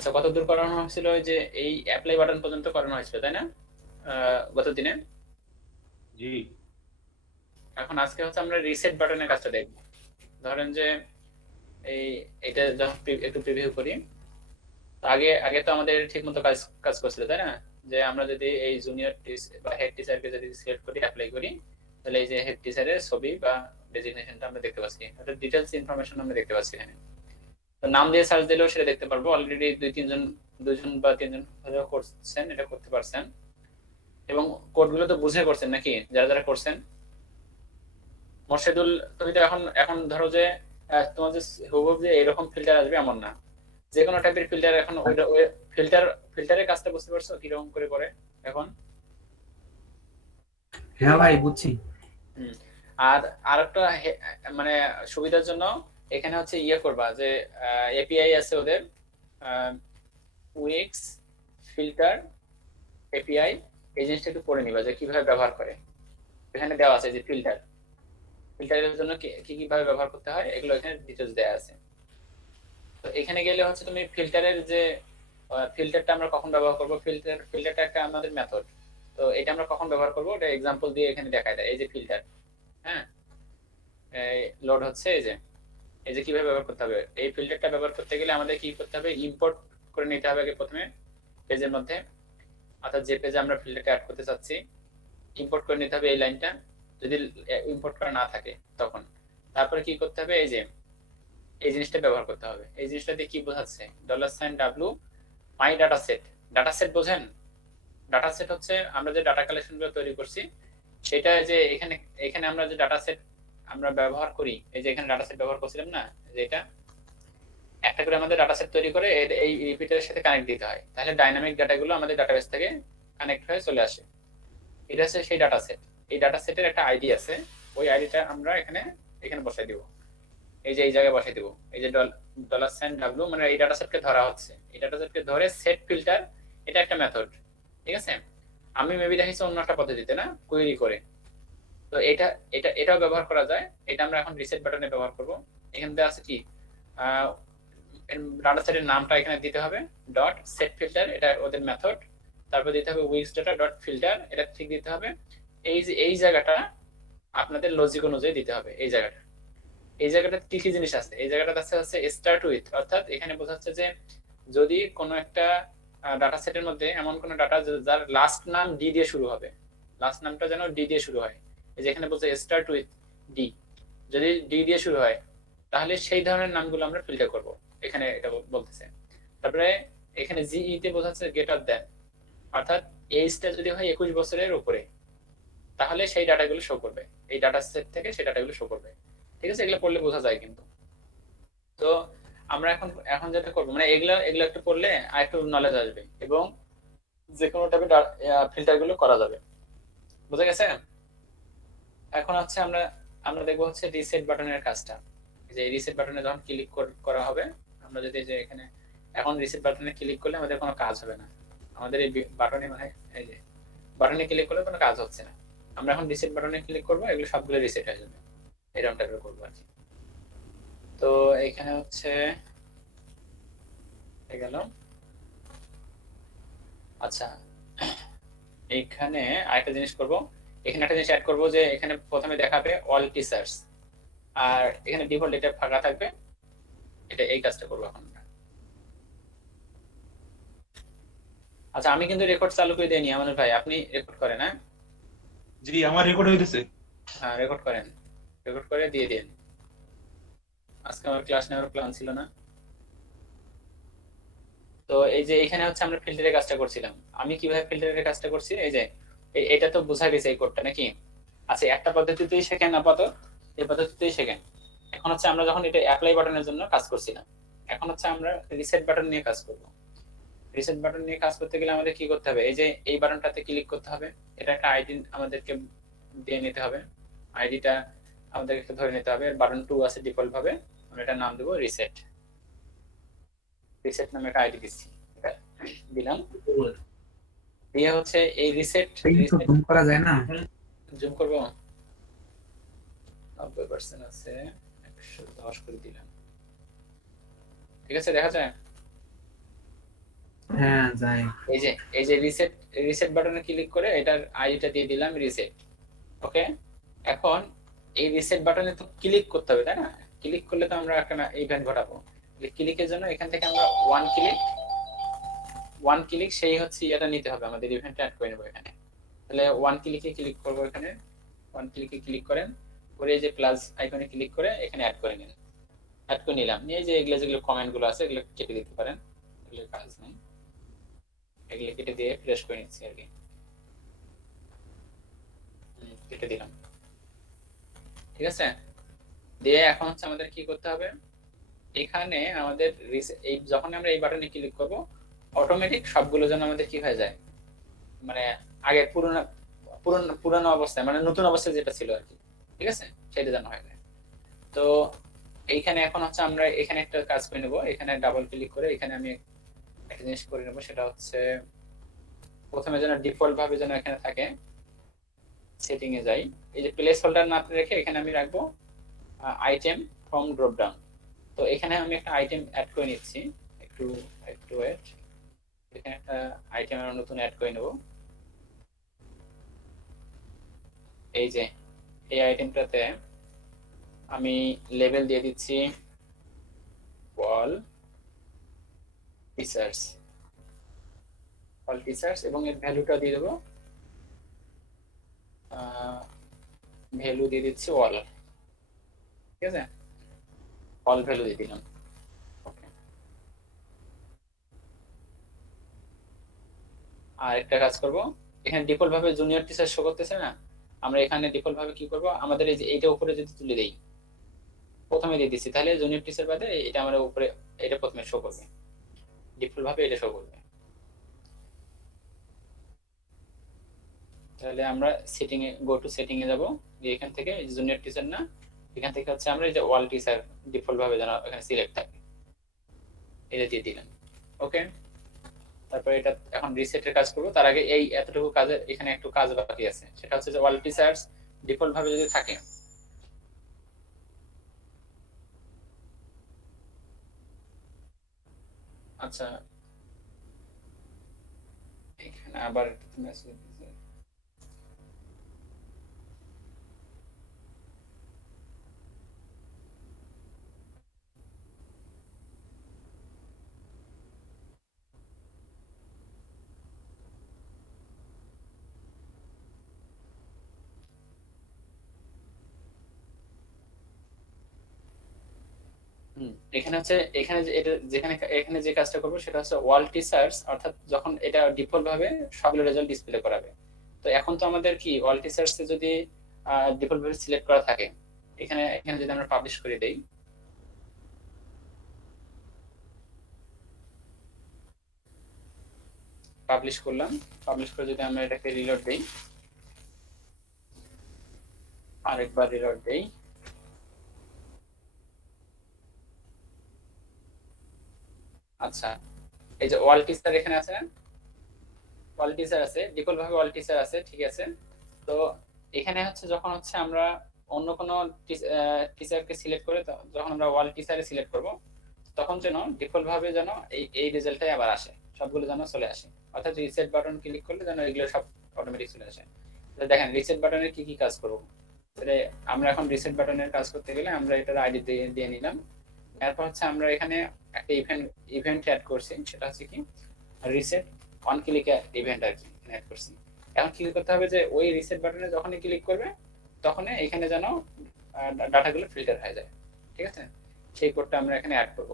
আচ্ছা, কত দূর করানো হয়েছিল? ওই যে এই অ্যাপ্লাই বাটন পর্যন্ত করানো হয়েছিল, তাই না? গত দিনে। জি। এখন আজকে হচ্ছে আমরা রিসেট বাটনের কাজটা দেখব। ধরেন যে এই এটা যখন একটু প্রিভিউ করি, তো আগে আগে তো আমাদের ঠিক মতো কাজ কাজ করছিল, তাই না? যে আমরা যদি এই জুনিয়র বা হেড টিচারকে যদি সিলেক্ট করি, অ্যাপ্লাই করি, তাহলে এই যে হেড টিচারের ছবি বা ডেজিগনেশনটা আমরা দেখতে পাচ্ছি, অর্থাৎ ডিটেলস ইনফরমেশন আমরা দেখতে পাচ্ছি এখানে। তো নাম দিয়ে সার্চ দিলেও সেটা দেখতে পারবো। অলরেডি দুজন বা তিনজন হয়তো করছেন, এটা করতে পারছেন। এবং কোডগুলো তো বুঝে করছেন নাকি, যারা যারা করছেন? মোর্শেদুল, তুমি তো এখন এখন ধরো যে তোমার যে হুবহু যে এরকম ফিল্টার আসবে এমন না, যে কোনো টাইপের ফিল্টার এখন ওই ফিল্টার ফিল্টারের কাজটা বুঝতে পারছো কিরকম করে করে এখন? হ্যাঁ ভাই, বুঝছি। হুম। আর আরেকটা মানে সুবিধার জন্য এখানে হচ্ছে ইয়ে করবা যে এপিআই আছে ওদের, উইক্স ফিল্টার এপিআই, এই জিনিসটা একটু পড়ে নিবা যে কিভাবে ব্যবহার করে। এখানে দেওয়া আছে যে ফিল্টারের জন্য কি কি কিভাবে ব্যবহার করতে হয়, এগুলো এখানে ডিটেলস দেওয়া আছে। তো এখানে গেলে হচ্ছে তুমি ফিল্টারের যে ফিল্টারটা আমরা কখন ব্যবহার করব, ফিল্টারটা একটা আমাদের মেথড। তো এটা আমরা কখন ব্যবহার করব ওটা এক্সাম্পল দিয়ে এখানে দেখায় দেয়। এই যে ফিল্টার, হ্যাঁ, লোড হচ্ছে, এই যে কিভাবে ব্যবহার করতে হবে। এই ফিল্টারটা ব্যবহার করতে গেলে আমাদের কি করতে হবে, ইম্পোর্ট করে নিতে হবে আগে প্রথমে পেজের মধ্যে, অর্থাৎ যে পেজে আমরা ফিল্টারটা অ্যাড করতে চাচ্ছি ইম্পোর্ট করে নিতে হবে এই লাইনটা, যদি ইম্পোর্ট করা না থাকে তখন। তারপরে কি করতে হবে, এই যে এই জিনিসটা ব্যবহার করতে হবে। এই জিনিসটা দিয়ে কি বোঝাচ্ছে, $w মাই ডাটা সেট। ডাটা সেট বোঝেন? ডাটা সেট হচ্ছে আমরা যে ডাটা কালেকশন গুলো তৈরি করছি সেটা, যে এখানে এখানে আমরা যে ডাটা সেট আমরা ব্যবহার করি, এই যে এখানে ডাটা সেট ব্যবহার করছিলাম না, যে এটা একটা করে আমাদের ডাটা সেট তৈরি করে এই রিপিটারের সাথে কানেক্ট দিতে হয়, তাহলে ডাইনামিক ডাটাগুলো আমাদের ডাটাবেস থেকে কানেক্ট হয়ে চলে আসে। এটা হচ্ছে সেই ডাটা সেট। এই ডাটা সেটের একটা আইডি আছে, ওই আইডিটা আমরা এখানে এখানে বসাই দিব, এই যে এই জায়গায় বসাই দিব। এই যে $w মানে এই ডাটা সেটকে ধরা হচ্ছে, এই ডাটা সেটকে ধরে সেট ফিল্টার, এটা একটা মেথড। ঠিক আছে? আমি মেবি দেখাইছি অন্য একটা পদ্ধতিতে, না কোয়েরি করে। তো এটা এটাও ব্যবহার করা যায়। এটা আমরা এখন রিসেট বাটনে ব্যবহার করব। এখানে দেওয়া আছে কি, ডাটা সেটের নামটা এখানে দিতে হবে, ডট সেট ফিল্টার, এটা ওদের মেথড। তারপর দিতে হবে উইক্স ডাটা ডট ফিল্টার, এটা ঠিক দিতে হবে। এই যে এই জায়গাটা আপনাদের লজিক অনুযায়ী দিতে হবে। এই জায়গাটা কি কি জিনিস আছে, এই জায়গাটা আছে হচ্ছে স্টার্ট উইথ, অর্থাৎ এখানে বোঝাচ্ছে যে যদি কোনো একটা ডাটা সেটের মধ্যে এমন কোনো ডাটা যার লাস্ট নাম ডি দিয়ে শুরু হবে, লাস্ট নামটা যেন ডি দিয়ে শুরু হয়, এই যে এখানে বলছে স্টার্ট উইথ ডি, যদি ডি দিয়ে শুরু হয় তাহলে সেই ধরনের নামগুলো আমরা ফিল্টার করব, এখানে এটা বলতেছে। তারপরে এখানে জিই তে বোঝাচ্ছে গ্রেটার দেন, অর্থাৎ এইজটা যদি হয় 21 বছরের উপরে তাহলে সেই ডাটাগুলো শো করবে, এই ডাটা সেট থেকে সেই ডাটাগুলো শো করবে। ঠিক আছে? এগুলো পড়লে বোঝা যায় কিন্তু। তো আমরা এখন এখন যেটা করবো, মানে এগুলো এগুলো একটু পড়লে আর একটু নলেজ আসবে, এবং যে কোনো টাইপের ফিল্টার গুলো করা যাবে। বুঝা গেছে? এখন হচ্ছে আমরা আমরা দেখবো হচ্ছে রিসেট বাটনের কাজটা। যে রিসেট বাটনে যখন ক্লিক করা হবে, আমরা যদি যে এখানে এখন রিসেট বাটনে ক্লিক করলে আমাদের কোনো কাজ হবে না। আমাদের এই বাটনে মানে এই যে বাটনে ক্লিক করলে কোনো কাজ হচ্ছে না। আমরা এখন রিসেট বাটনে ক্লিক করবো, এগুলো সবগুলো রিসেট হয়ে যাবে, এরকম টাইপের করবো আর কি। তো এখানে হচ্ছে হয়ে গেল। আচ্ছা, এইখানে আরেকটা জিনিস করব, এখানে একটা জিনিস অ্যাড করব যে এখানে প্রথমে দেখাবে অল টিচার্স, আর এখানে ডিফল্ট এটা ফাঁকা থাকবে। এটা এই কাজটা করবো এখন আমরা। আচ্ছা, আমি কিন্তু রেকর্ড চালু করে দিইনি আমাদের ভাই, আপনি রেকর্ড করেন? হ্যাঁ, জি, আমার রেকর্ড হইতেছে। হ্যাঁ রেকর্ড করেন, রেকর্ড করে দিয়ে দিন। আজকে আমার ক্লাস নেওয়ার প্ল্যান ছিল না। তো এই যে এখানে হচ্ছে আমরা ফিল্টারের কাজটা করছিলাম। আমি কিভাবে ফিল্টারের কাজটা করছি, এই যে এটা তো বোঝা গেছে এই কোডটা নাকি? আচ্ছা, একটা পদ্ধতিতেই শেখেন আপাতত, এই পদ্ধতিতেই শেখেন। এখন হচ্ছে আমরা যখন এটা অ্যাপ্লাই বাটনের জন্য কাজ করছিলাম, এখন হচ্ছে আমরা রিসেট বাটন নিয়ে কাজ করব। রিসেট বাটন নিয়ে কাজ করতে গেলে আমাদের কি করতে হবে, এই যে এই বাটনটাতে ক্লিক করতে হবে, এটা একটা আইডি আমাদেরকে দিয়ে নিতে হবে। আইডিটা আমাদেরকে ধরে নিতে হবে। বাটন 2 আছে ডিফল্ট ভাবে, আমরা এটার নাম দেবো রিসেট। রিসেট নামে একটা আইডি দিচ্ছি, এটা দিলাম। দিয়ে হচ্ছে এই রিসেট কিন্তু রিসেট জুম করা যায় না। জুম করবো, 90% আছে, 110 করে দিলাম। ঠিক আছে, দেখা যায়? হ্যাঁ যাই। এই যে এই যে রিসেট রিসেট বাটনে ক্লিক করে এটার আইডিটা দিয়ে দিলাম রিসেট। ওকে, এখন এই রিসেট বাটনে তো ক্লিক করতে হবে তাই না? ক্লিক করলে তো আমরা একটা ইভেন্ট ঘটাবো। ক্লিকের জন্য এখান থেকে আমরা ওয়ান ক্লিক সেই হচ্ছে এটা নিতে হবে, আমাদের ইভেন্টটা অ্যাড করে নেবো এখানে। তাহলে ওয়ান ক্লিকে ক্লিক করবো, এখানে ওয়ান ক্লিকে ক্লিক করেন, করে এই যে প্লাস আইকনে ক্লিক করে এখানে অ্যাড করে নিন। অ্যাড করে নিলাম, নিয়ে যে এগুলো যেগুলো কমেন্ট গুলো আছে এগুলো কেটে দিতে পারেন, এগুলো কাজ নেই, এগুলো কেটে দিয়ে ফ্রেশ করে নিচ্ছি আর কি। কেটে দিলাম, ঠিক আছে। দিয়ে এখন হচ্ছে আমাদের কি করতে হবে, এখানে আমাদের এই যখন আমরা এই বাটনে ক্লিক করব অটোমেটিক সবগুলো যেন আমাদের কি হয়ে যায়, মানে আগের পুরোনো পুরোনো পুরোনো অবস্থায়, মানে নতুন অবস্থায় যেটা ছিল আর কি, ঠিক আছে, সেটা যেন হয়ে যায়। তো এইখানে এখন হচ্ছে আমরা এখানে একটা কাজ করে নেব, এখানে ডাবল ক্লিক করে এখানে আমি একটা জিনিস করে নেব, সেটা হচ্ছে প্রথমে যেন ডিফল্ট ভাবে যেন এখানে থাকে, সেটিং এ যাই, এই যে প্লেস হোল্ডার না রেখে এখানে আমি রাখবো আইটেম ফ্রম ড্রপ ডাউন। তো এখানে আমি একটা আইটেম অ্যাড করে নিচ্ছি, একটু একটু ওয়েট, এখানে একটা আইটেম আমরা নতুন অ্যাড করে নেব। এই যে এই আইটেমটাতে আমি লেবেল দিয়ে দিচ্ছি অল টিচার্স, অল টিচার্স, এবং এর ভ্যালুটা দিয়ে দেবো, ভ্যালু দিয়ে দিচ্ছি অল, ঠিক আছে, অল ভ্যালু দিয়ে দিলাম। ওকে, আর একটা কাজ করব, এখানে ডিফল্ট ভাবে জুনিয়র টিচার শো করতেছে না, আমরা এখানে ডিফল্ট ভাবে কি করব, আমাদের এই যে এইটা উপরে যদি তুলে দেই, প্রথমে দিয়ে দিচ্ছি, তাহলে জুনিয়র টিচার বাদে এটা আমরা উপরে, এটা প্রথমে শো করবে, ডিফল্ট ভাবে এটা শো করবে। তাহলে আমরা সেটিং এ গো টু সেটিং এ যাব, দিয়ে এখান থেকে জুনিয়র টিচার না, এখান থেকে হচ্ছে আমরা এই যে অল টিচার ডিফল্ট ভাবে যেন এখানে সিলেক্ট থাকে, এটা দিয়ে দিলাম। ওকে, তারপর এটা এখন রিসেটের কাজ করব, তার আগে এই এতটুকু কাজে এখানে একটু কাজ বাকি আছে, সেটা হচ্ছে যে অল টিচার্স ডিফল্ট ভাবে যদি থাকে, আচ্ছা এখানে আবার মেসেজ দিছে। এখানে হচ্ছে এখানে যে এটা যেখানে এখানে যে কাজটা করবো সেটা হচ্ছে ওয়াল টিচার্স, অর্থাৎ যখন এটা ডিফল্ট ভাবে সবগুলো রেজাল্ট ডিসপ্লে করাবে। তো এখন তো আমাদের কি ওয়াল টিচার্স যদি ডিফল্ট ভাবে সিলেক্ট করা থাকে, এখানে এখানে যদি আমরা পাবলিশ করে দেই, পাবলিশ করলাম, পাবলিশ করে যদি আমরা এটাকে রিলোড দেই, আরেকবার রিলোড দেই, আচ্ছা এই যে ওয়াল টিচার এখানে আছে না, অল টিচার আছে, ডিফল্ট ভাবে অল টিচার আছে, ঠিক আছে। তো এখানে হচ্ছে যখন হচ্ছে আমরা অন্য কোনো টিচারকে সিলেক্ট করে যখন আমরা ওয়াল টিচারে সিলেক্ট করব, তখন যেন ডিফল্ট ভাবে যেন এই এই রেজাল্টটাই আবার আসে, সবগুলো যেন চলে আসে, অর্থাৎ রিসেট বাটন ক্লিক করলে যেন এগুলো সব অটোমেটিক চলে আসে। তো দেখেন রিসেট বাটনের কি কি কাজ করব, আমরা এখন রিসেট বাটনের কাজ করতে গেলে আমরা এটার আইডি দিয়ে দিয়ে নিলাম। এরপর হচ্ছে আমরা এখানে একটা ইভেন্ট অ্যাড করছি, সেটা হচ্ছে কি রিসেট অন ক্লিক ইভেন্ট আর কি অ্যাড করছি। এখন কি করতে হবে, যে ওই রিসেট বাটনে যখনই ক্লিক করবে তখনই এখানে যেন ডাটাগুলো ফিল্টার হয়ে যায়, ঠিক আছে, সেই কোডটা আমরা এখানে অ্যাড করব।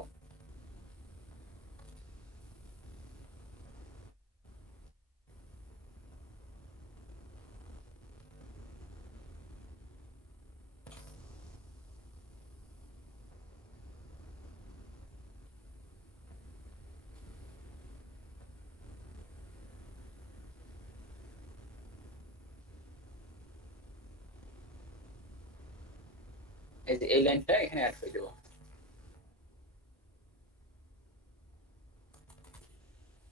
এই যে এই লাইনটা এখানে অ্যাড করে দেবো।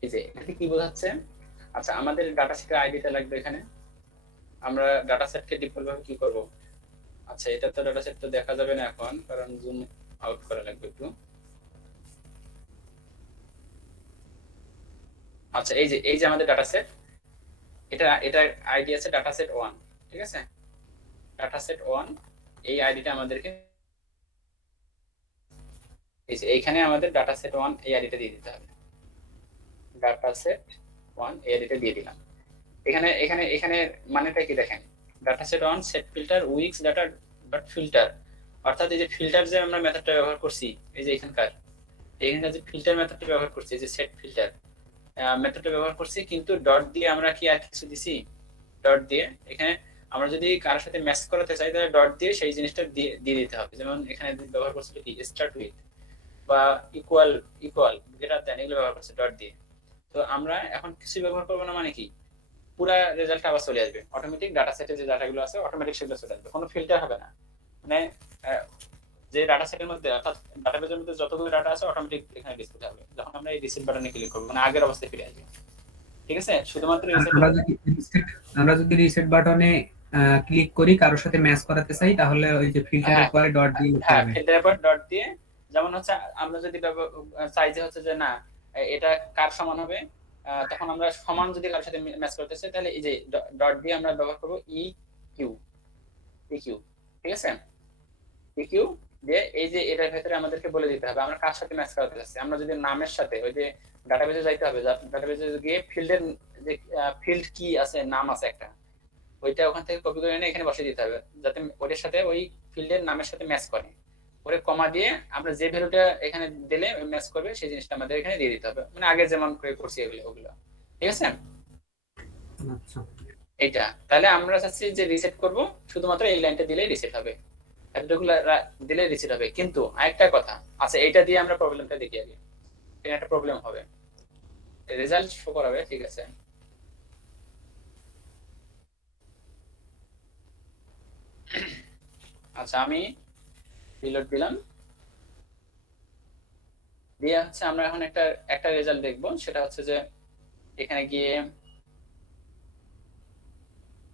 এই যে এটাতে কি বোঝাচ্ছে, আচ্ছা আমাদের ডাটা সেটের আইডিটা লাগবে এখানে, আমরা ডাটা সেটকে ডিফল্ট ভাবে কি করব, আচ্ছা এটা তো ডাটা সেট তো দেখা যাবে না এখন, কারণ জুম আউট করা লাগবে একটু। আচ্ছা এই যে আমাদের ডাটা সেট, এটা আইডি আছে ডাটা সেট 1, ঠিক আছে? ডাটা সেট 1 এই আইডিটা আমাদেরকে এই যে এইখানে আমাদের ডাটা সেট 1 এই আইডিটা দিয়ে দিতে হবে। ডাটা সেট 1 এই আইডিটা দিয়ে দিলাম। এখানে এখানে এখানে মানেটা কি দেখেন, data set 1 set filter weeks data dot filter, অর্থাৎ এই যে ফিল্টার যে আমরা মেথডটা ব্যবহার করছি, এই যে এখানকার যে ফিল্টার মেথডটা ব্যবহার করছি, এই যে সেট ফিল্টার মেথডটা ব্যবহার করছি, কিন্তু ডট দিয়ে আমরা কি আর কিছু দিছি? ডট দিয়ে এখানে আমরা যদি কারোর সাথে ম্যাচ করাতে চাই তাহলে ডট দিয়ে সেই জিনিসটা দিয়ে দিতে হবে। যেমন এখানে ব্যবহার করছিল কি স্টার্ট উইথ বা ইকুয়াল ইকুয়াল গ্রেটার দ্যান, এগুলো ব্যবহার করছে ডট দিয়ে। তো আমরা এখন কিছু ব্যবহার করবো না, মানে কি পুরা রেজাল্ট আবার চলে আসবে অটোমেটিক, ডাটা সেটে যে ডাটাগুলো আছে অটোমেটিক সেগুলো চলে আসবে, কোনো ফিল্টার হবে না। মানে যে ডাটা সেটের মধ্যে অর্থাৎ ডাটাবেজের মধ্যে যতগুলো ডাটা আছে অটোমেটিক এখানে ডিসপ্লে হবে যখন আমরা এই রিসেট বাটনে ক্লিক করব, মানে আগের অবস্থায় ফিরে আসবে। ঠিক আছে, শুধুমাত্র আমরা যদি রিসেট বাটনে ক্লিক করি কারোর সাথে ম্যাচ করাতে চাই, তাহলে ওই যে ফিল্টারের পরে ডট দিয়ে লিখতে হ্যাঁ হবে। ফিল্টারের পর ডট দিয়ে, যেমন হচ্ছে আমরা যদি চাই যে হচ্ছে যে না এটা কার সমান হবে, তখন আমরা সমান যদি কারোর সাথে ম্যাচ করতে চাই তাহলে এই যে ডট দিয়ে আমরা ব্যবহার করব কিউ কিউ, ঠিক আছে? কিউ দিয়ে এই যে এটার ভেতরে আমাদেরকে বলে দিতে হবে আমরা কার সাথে ম্যাচ করাতে চাচ্ছি। আমরা যদি নামের সাথে ওই যে ডাটাবেজে যাইতে হবে, ডাটাবেজে গিয়ে ফিল্ডের যে ফিল্ড কি আছে, নাম আছে একটা, ওইটা ওখান থেকে কপি করে এনে এখানে বসিয়ে দিতে হবে যাতে ওটার সাথে ওই ফিল্ডের নামের সাথে ম্যাচ করে। পরে কমা দিয়ে আমরা যে ভ্যালুটা এখানে দিলে ম্যাচ করবে সেই জিনিসটা আমাদের এখানে দিয়ে দিতে হবে, মানে আগে যেমন করে করছি ওগুলো। ঠিক আছে, আচ্ছা এইটা তাহলে আমরা চাচ্ছি যে রিসেট করব, শুধুমাত্র এই লাইনটা দিলেই রিসেট হবে, এতটুকু দিলে রিসেট হবে। কিন্তু আরেকটা কথা আছে, এইটা দিয়ে আমরা প্রবলেমটা দেখি আগে, এখানে একটা প্রবলেম হবে, রেজাল্ট শো করাবে, ঠিক আছে? আচ্ছা আমি রিলোড দিলাম, দিয়ে হচ্ছে আমরা এখন একটা একটা রেজাল্ট দেখবো, সেটা হচ্ছে যে এখানে গিয়ে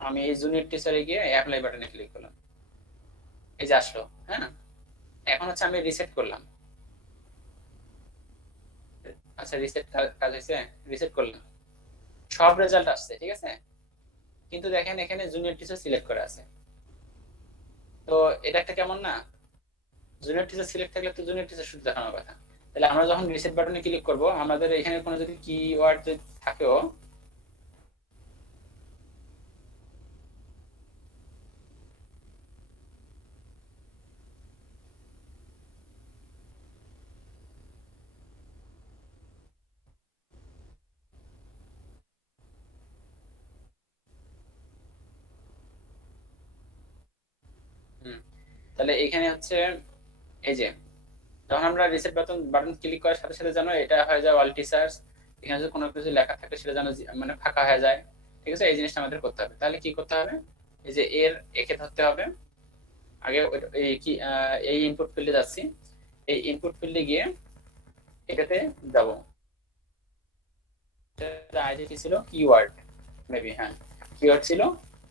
আমি এই জুনিয়র টিচারে গিয়ে অ্যাপ্লাই বাটনে ক্লিক করলাম, এই যে আসলো। হ্যাঁ, এখন হচ্ছে আমি রিসেট করলাম। আচ্ছা রিসেট কাজ হয়েছে, রিসেট করলাম, সব রেজাল্ট আসছে, ঠিক আছে? কিন্তু দেখেন এখানে জুনিয়র টিচার সিলেক্ট করা আছে, তো এটা একটা কেমন না? জুনিয়র টিচার সিলেক্ট থাকলে তো জুনিয়র টিচার শুধু দেখানোর কথা। তাহলে আমরা যখন রিসেট বাটনে ক্লিক করব, আমাদের এখানে কোনো যদি কিওয়ার্ড যদি থাকেও, তাহলে এখানে হচ্ছে এই যে যখন আমরা রিসেট বাটন ক্লিক করার সাথে সাথে জানো এটা হয়ে যায় অল টিচার্স, এখানে যদি কোনো কিছু লেখা থাকে সেটা যেন মানে ফাঁকা হয়ে যায়। ঠিক আছে, এই জিনিসটা আমাদের করতে হবে। তাহলে কি করতে হবে, এই যে একে ধরতে হবে আগে, এই কি এই ইনপুট ফিল্ডে যাচ্ছি, এই ইনপুট ফিল্ডে গিয়ে এটাতে যাব, আইডি কি ছিল, কিওয়ার্ড মেবি, হ্যাঁ কিওয়ার্ড ছিল,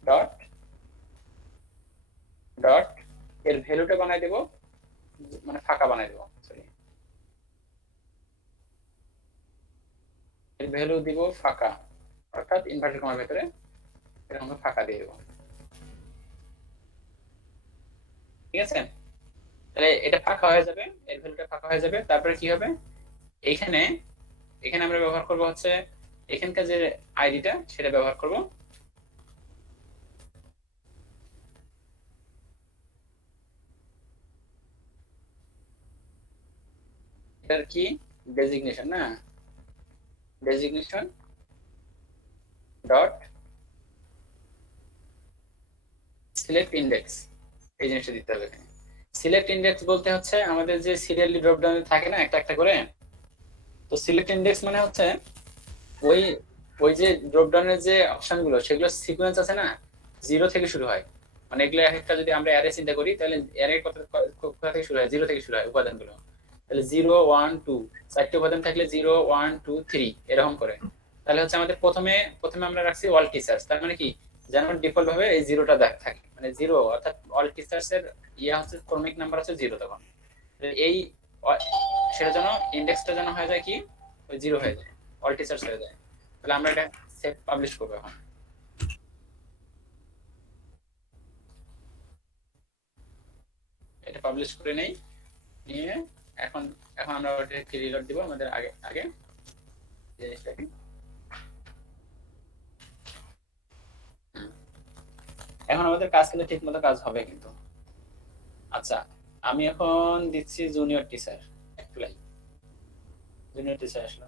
ডট ডট এর ভ্যালুটা বানাই দেব, মানে ফাঁকা বানাই দেব, সরি এর ভ্যালু দিব ফাঁকা, অর্থাৎ ইনভার্টেড কমার ভেতরে এরকম ফাঁকা দিয়ে দেব। ঠিক আছে, তাহলে এটা ফাঁকা হয়ে যাবে, এর ভ্যালুটা ফাঁকা হয়ে যাবে। তারপরে কি হবে, এখানে এখানে আমরা ব্যবহার করব হচ্ছে এখানকার যে আইডিটা সেটা ব্যবহার করব, এটার কি ডেজিগনেশন, না ডেজিগনেশন ডট সিলেক্ট ইন্ডেক্স, এই জিনিসটা দিতে হবে এখানে। সিলেক্ট ইন্ডেক্স বলতে হচ্ছে আমাদের যে সিরিয়ালি ড্রপ ডাউনে থাকে না একটা একটা করে, তো সিলেক্ট ইন্ডেক্স মানে হচ্ছে ওই ওই যে ড্রপ ডাউনের যে অপশন গুলো সেগুলো সিকোয়েন্স আছে না, 0 থেকে শুরু হয়, মানে এগুলো একটা যদি আমরা অ্যারে চিন্তা করি তাহলে অ্যারে কোথা থেকে শুরু হয়, 0 থেকে শুরু হয় উপাদানগুলো। তাহলে 0 1 2 চারটি উপাদান থাকলে 0 1 2 3 এরকম করে। তাহলে হচ্ছে আমাদের প্রথমে প্রথমে আমরা রাখছি অল টিচার্স, তার মানে কি যেন ডিফল্ট ভাবে এই 0টা থাকে, মানে 0 অর্থাৎ অল টিচার্স এর ইয়া হচ্ছে ক্রমিক নাম্বার হচ্ছে 0, তখন এই সেটা যেন ইন্ডেক্সটা যেন হয়ে যায় কি ওই 0 হয়ে যায়, অল টিচার্স হয়ে যায়। তাহলে আমরা এটা সেভ পাবলিশ করবো এখন। এটা পাবলিশ করে নেই, নিয়ে এখন এখন আমরা ওটাকে রিলোড দিব আমাদের আগে আগে জিনিসটাকে। এখন আমাদের কাজ কিন্তু ঠিক মতো কাজ হবে কিন্তু। আচ্ছা, আমি এখন দিচ্ছি junior teacher, apply junior teacher আসলো,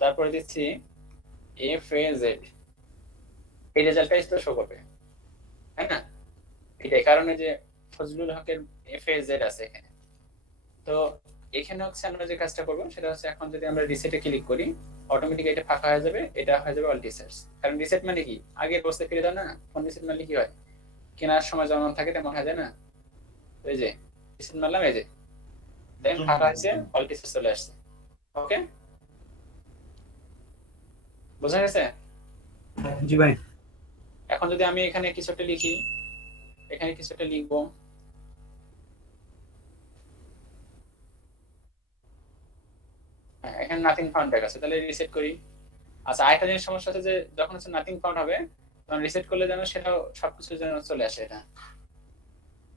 তারপরে দিচ্ছি FAZ, এই রেজাল্টটাই তো শো করবে, তাই না? এটাই কারণে যে ফজলুল হকের FAZ আছে এখানে। তো এখানে হচ্ছে আমরা যে কাজটা করবো সেটা হচ্ছে এখন যদি আমরা রিসেটে ক্লিক করি অটোমেটিক এটা ফাঁকা হয়ে যাবে, এটা হয়ে যাবে অল টিচার্স। কারণ রিসেট মানে কি আগের অবস্থায় ফিরে দাও না, কোন রিসেট মানে কি হয় কেনার সময় যেমন থাকে তেমন হয়ে যায় না, এই যে রিসেট মারলাম, এই যে দেন ফাঁকা হয়েছে, অল টিচার্স চলে আসছে। ওকে, বোঝা গেছে? জি ভাই। এখন যদি আমি এখানে কিছু একটা লিখি, এখানে কিছু একটা লিখবো, এখানে নাথিং ফাউন্ড আছে, তাহলে রিসেট করি। আচ্ছা, আরেকটা জিনিস সমস্যা আছে যে যখন হচ্ছে নাথিং ফাউন্ড হবে তখন রিসেট করলে যেন সেটাও সবকিছু যেন চলে আসে এটা,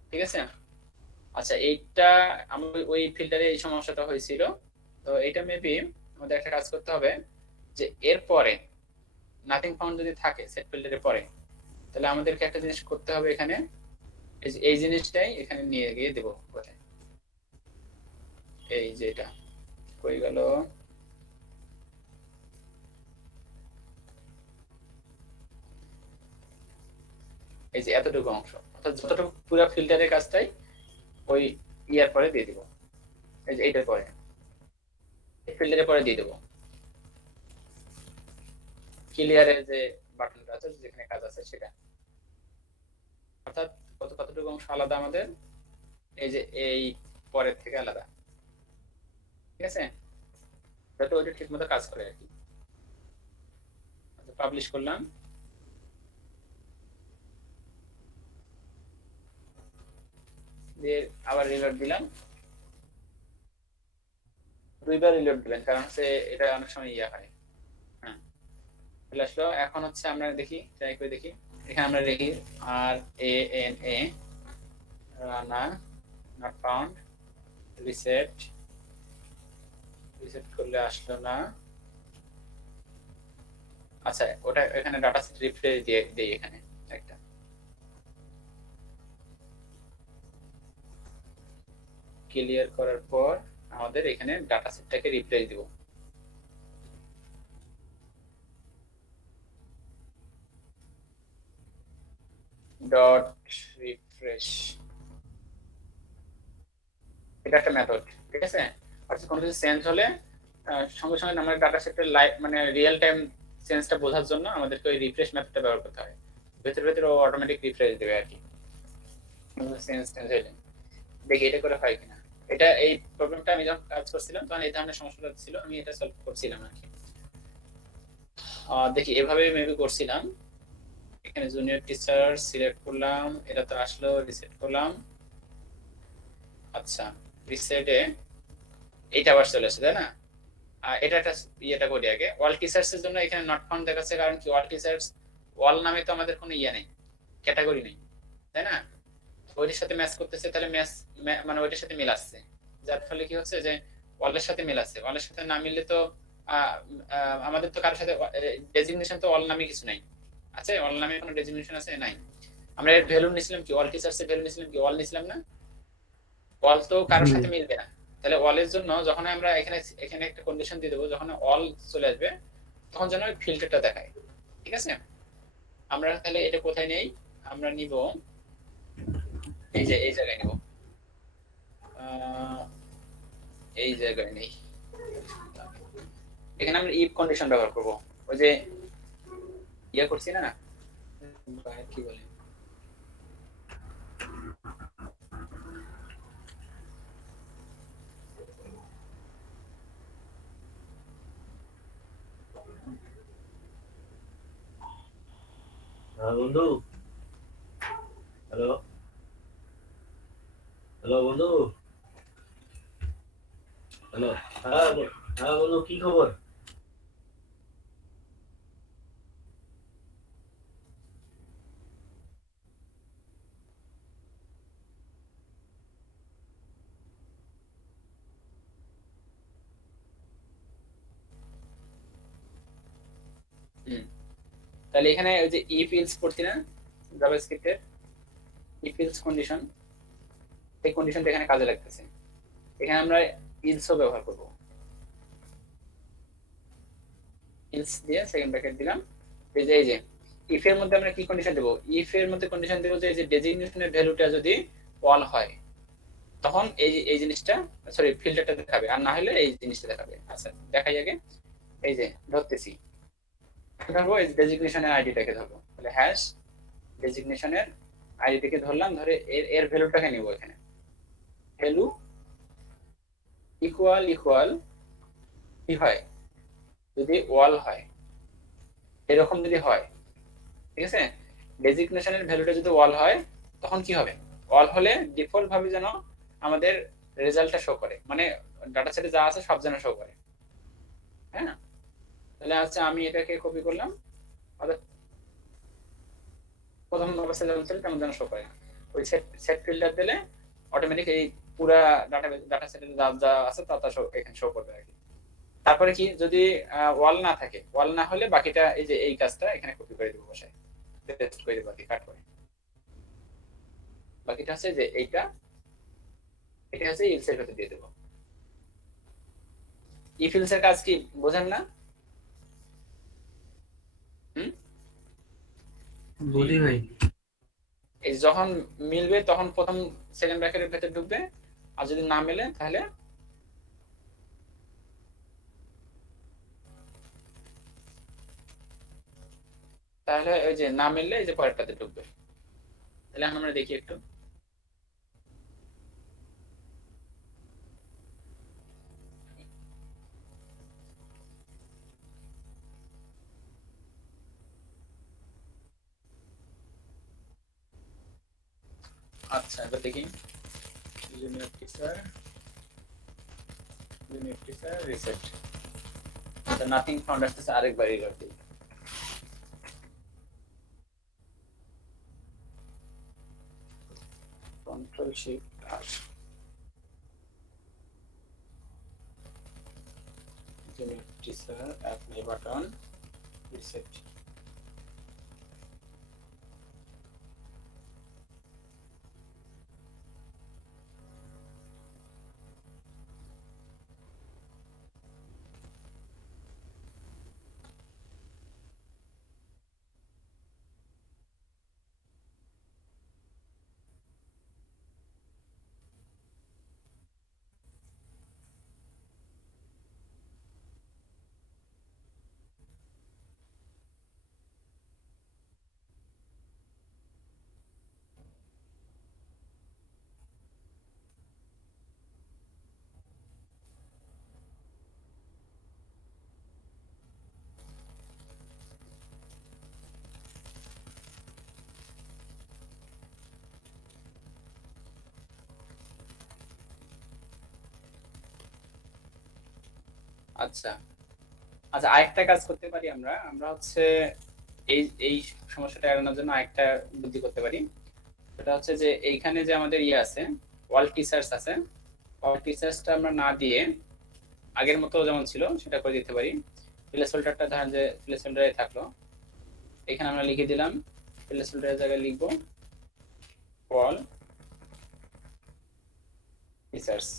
ঠিক আছে? আচ্ছা, এইটা আমার ওই ফিল্টারে এই সমস্যাটা হয়েছিল, তো এটা মেবি আমাদের একটা কাজ করতে হবে যে এরপরে নাথিং ফাউন্ড যদি থাকে সেট ফিল্টারের পরে, তাহলে আমাদেরকে একটা জিনিস করতে হবে এখানে, এই জিনিসটাই এখানে নিয়ে গিয়ে দেবো কোথায়, এই যে এটা কই গেল, এই যে এতটুকু অংশ, অর্থাৎ যতটুকু পুরো ফিল্টারের কাজটাই ওই ইয়ার পরে দিয়ে দিব, এই যে এইটার পরে ফিল্টারের পরে দিয়ে দেবো, ক্লিয়ারের যে বাটনটা আছে যেখানে কাজ আছে সেটা, অর্থাৎ কতটুকু অংশ আলাদা আমাদের, এই যে এই পরের থেকে আলাদা, ঠিক আছে? যাতে ওইটা ঠিক মতো কাজ করে আর কি। পাবলিশ করলাম, দিয়ে আবার রিলোড দিলাম, দুইবার রিলোড দিলেন কারণ হচ্ছে এটা অনেক সময় ইয়া হয়। হ্যাঁ, চলে আসলো। এখন হচ্ছে আমরা দেখি, ট্রাই করে দেখি, এখানে আমরা লিখি RANA, Rana, not found, reset, reset করলে আসলো না। আচ্ছা, ওটা এখানে ডাটা সেট রিফ্রেশ দিয়ে দেই, এখানে একটা ক্লিয়ার করার পর আমাদের এখানে ডাটা সেটটাকে রিফ্রেশ দিব, ডট রিফ্রেশ, এটা একটা মেথড, ঠিক আছে? অর্থাৎ কোনো কিছু চেঞ্জ হলে সঙ্গে সঙ্গে আমাদের ডাটা সেটের লাইভ মানে রিয়েল টাইম চেঞ্জটা বোঝার জন্য আমাদেরকে ওই রিফ্রেশ মেথডটা ব্যবহার করতে হয়, ভেতরে ভেতরে ও অটোমেটিক রিফ্রেশ দেবে আর কি চেঞ্জ হলে। দেখি এটা করে হয় কিনা। এটা এই প্রবলেমটা আমি যখন কাজ করছিলাম তখন এই ধরনের সমস্যাটা ছিল, আমি এটা সলভ করছিলাম আর কি। দেখি এভাবে মেবি করছিলাম, এখানে জুনিয়র টিচার সিলেক্ট করলাম, এটা তো আসলো, রিসেট করলাম। আচ্ছা, রিসেটে এইটা আবার চলে আসে, তাই না? এটা একটা ইয়েটা করি আগে, অল টিচার্স এর জন্য এখানে নট ফাউন্ড দেখাচ্ছে, কারণ কি অল টিচার্স অল নামে তো আমাদের কোনো ইয়ে নেই, ক্যাটাগরি নেই, তাই না? ওইটার সাথে ম্যাচ করতেছে, তাহলে ম্যাচ মানে ওইটার সাথে মিল আসছে, যার ফলে কি হচ্ছে যে অলের সাথে মিল আছে, অলের সাথে না মিললে তো আমাদের তো কারোর সাথে ডেজিগনেশন তো অল নামে কিছু নাই, আছে অল নামে কোনো ডেজিগনেশন আছে নাই? আমরা এর ভ্যালু নিছিলাম কি, অল টিচার্স এর ভ্যালু নিছিলাম কি, অল নিছিলাম না? অল তো কারোর সাথে মিলবে না, তাহলে অলের জন্য যখন আমরা এখানে এখানে একটা কন্ডিশন দিয়ে দেবো, যখন অল চলে আসবে তখন যেন ফিল্টারটা দেখায়, ঠিক আছে? আমরা তাহলে এটা কোথায় নেই, আমরা নিব এই যে এই জায়গায় নিব, এই জায়গায় নেই, এখানে আমরা ইফ কন্ডিশন ব্যবহার করব, ওই যে ইয়া করছি না, কি বলে, বন্ধু, হ্যালো হ্যালো বন্ধু, হ্যালো, হ্যাঁ হ্যাঁ বন্ধু, কি খবর? তাহলে এখানে ওই যে ইফ ইলস পড়ছি না জাভাস্ক্রিপ্টের, ইফ ইলস কন্ডিশন, এই কন্ডিশনটা এখানে কাজে লাগতেছে। এখানে আমরা ইলসও ব্যবহার করব, ইলস দিয়ে সেকেন্ড ব্র্যাকেট দিলাম। এই যে ইফ এর মধ্যে আমরা কি কন্ডিশন দেব, ইফ এর মধ্যে কন্ডিশন দেব যে ডেজিগনেশনের ভ্যালুটা যদি ওয়াল হয় তখন এই জিনিসটা, সরি ফিল্টারটা দেখাবে, আর না হলে এই জিনিসটা দেখাবে। আচ্ছা দেখাই আগে, এই যে ধরতেছি, ধরবো এই ডেজিগনেশনের আইডিটাকে ধরবো, তাহলে হ্যাশ ডেজিগনেশনের আইডিটাকে ধরলাম, ধরে এর ভ্যালুটাকে নিব, এখানে ভ্যালু ইকুয়াল ইকুয়াল কি হয়, যদি ওয়াল হয়, এরকম যদি হয়, ঠিক আছে, ডেজিগনেশনের ভ্যালুটা যদি ওয়াল হয় তখন কি হবে, ওয়াল হলে ডিফল্ট ভাবে যেন আমাদের রেজাল্টটা শো করে, মানে ডাটা সেটে যা আছে সব যেন শো করে। হ্যাঁ, তাহলে আচ্ছা আমি এটাকে কপি করলাম, অর্থাৎ প্রথম অবস্থায় যেমন ছিল তেমন যেন শো করে, ওই সেট সেট ফিল্টার দিলে অটোমেটিক এই পুরা ডাটা সেটের যা যা আছে তা তা এখানে শো করবে আর কি। তারপরে কি, যদি ওয়াল না থাকে, ওয়াল না হলে বাকিটা এই যে এই কাজটা এখানে কপি করে দেবো, বসায় পেস্ট করে দেবো আর কি, কাট করে। বাকিটা হচ্ছে যে এইটা, এটা হচ্ছে ইলস এর ভেতর দিয়ে দেবো। ইফ ইলস এর কাজ কি বোঝেন না? হুম, বুঝি ভাই। এই যখন মিলবে তখন প্রথম সেকেন্ড ব্র্যাকেটের ভেতর ঢুকবে, আর যদি না মেলে তাহলে তাহলে ওই যে না মিললে এই যে পরেরটাতে ঢুকবে। তাহলে এখন আমরা দেখি একটু, আচ্ছা এবার দেখি, junior teacher, junior teacher reset, nothing found আসতেছে, আরেকবার এরর দিই, control shift R, junior teacher apply button reset. আচ্ছা আচ্ছা, আরেকটা কাজ করতে পারি আমরা, আমরা হচ্ছে এই এই সমস্যাটা এড়ানোর জন্য আরেকটা বুদ্ধি করতে পারি। সেটা হচ্ছে যে এইখানে যে আমাদের ইয়ে আছে, ওয়াল টিচার্স আছে, ওয়াল টিচার্সটা আমরা না দিয়ে আগের মতো যেমন ছিল সেটা করে দিতে পারি। প্লেস হোল্ডারটা ধরেন যে প্লেস হোল্ডারে থাকলো, এখানে আমরা লিখে দিলাম, প্লেস হোল্ডারের জায়গায় লিখবো ওয়াল টিচার্স।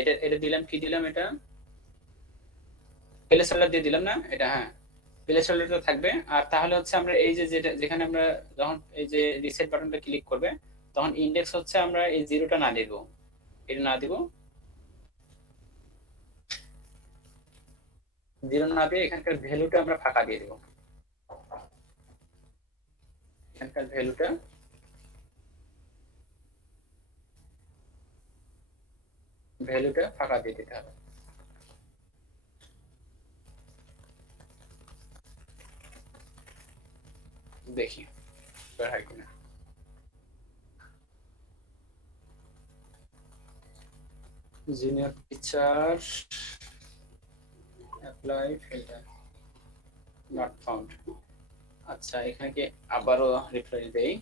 এটা এটা দিলাম, কি দিলাম, এটা প্লেস হোল্ডার দিয়ে দিলাম না এটা, হ্যাঁ প্লেসহোল্ডারটা থাকবে। আর তাহলে হচ্ছে আমরা এই যে যেখানে আমরা যখন এই যে রিসেট বাটনটা ক্লিক করবে তখন ইন্ডেক্স হচ্ছে আমরা এই জিরোটা না দিব, এটা না দিব, জিরো না দিয়ে এখানকার ভ্যালুটা আমরা ফাঁকা দিয়ে দিব। এখানকার ভ্যালুটা ফাঁকা দিয়ে দিতে হবে। দেখি বের হয় কিনা। Junior teacher apply filter not found. আচ্ছা এখানে কি আবারও রিফ্রেশ দেই।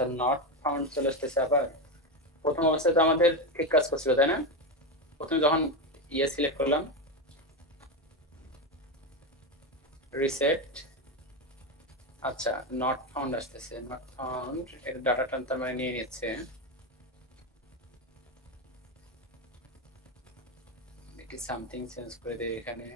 আচ্ছা নট ফাউন্ড চলে আসতেছে আবার। প্রথম অবস্থায় তো আমাদের ঠিক কাজ করছিল তাই না? প্রথমে যখন সিলেক্ট করলাম রিসেট, আচ্ছা নট ফাউন্ড আসতেছে, নট ফাউন্ড এর ডাটাটা তার মানে নিয়ে নিচ্ছে। একটি সামথিং চেঞ্জ করে দেই এখানে।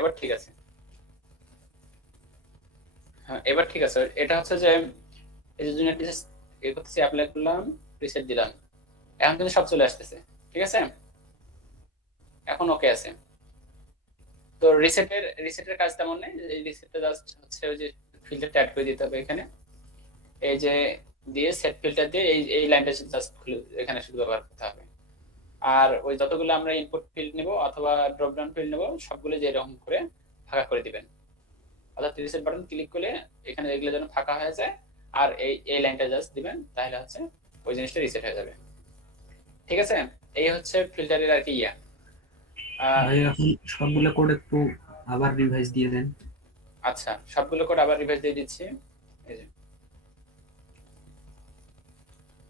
এবার ঠিক আছে। হ্যাঁ এবার ঠিক আছে। এটা হচ্ছে যে এই যে জুনিয়র টিচার এ করতেছি, অ্যাপ্লাই করলাম, রিসেট দিলাম, এখন কিন্তু সব চলে আসতেছে। ঠিক আছে, এখন ওকে আছে। তো রিসেটের কাজ তেমন নেই, এই রিসেটটা জাস্ট হচ্ছে ওই যে ফিল্টারটা অ্যাড করে দিতে হবে এখানে। এই যে দিয়ে সেট ফিল্টার দিয়ে এই লাইনটা জাস্ট এখানে শুধু ব্যবহার করতে হবে। আর ওই যতগুলো আমরা ইনপুট ফিল্ড নেব অথবা ড্রপ ডাউন ফিল্ড নেব সবগুলো যে এরকম করে ফাঁকা করে দিবেন। অর্থাৎ রিসেট বাটন ক্লিক করলে এখানে এগুলো যেন ফাঁকা হয়ে যায়, আর এই লাইনটা জাস্ট দিবেন, তাহলে হচ্ছে ওই জিনিসটা রিসেট হয়ে যাবে। ঠিক আছে, এই হচ্ছে ফিল্টারের আর কি ইয়া। ভাই এখন সবগুলো কোড একটু আবার রিভাইজ দিয়ে দেন। আচ্ছা সবগুলো কোড আবার রিভাইজ দিয়ে দিচ্ছি।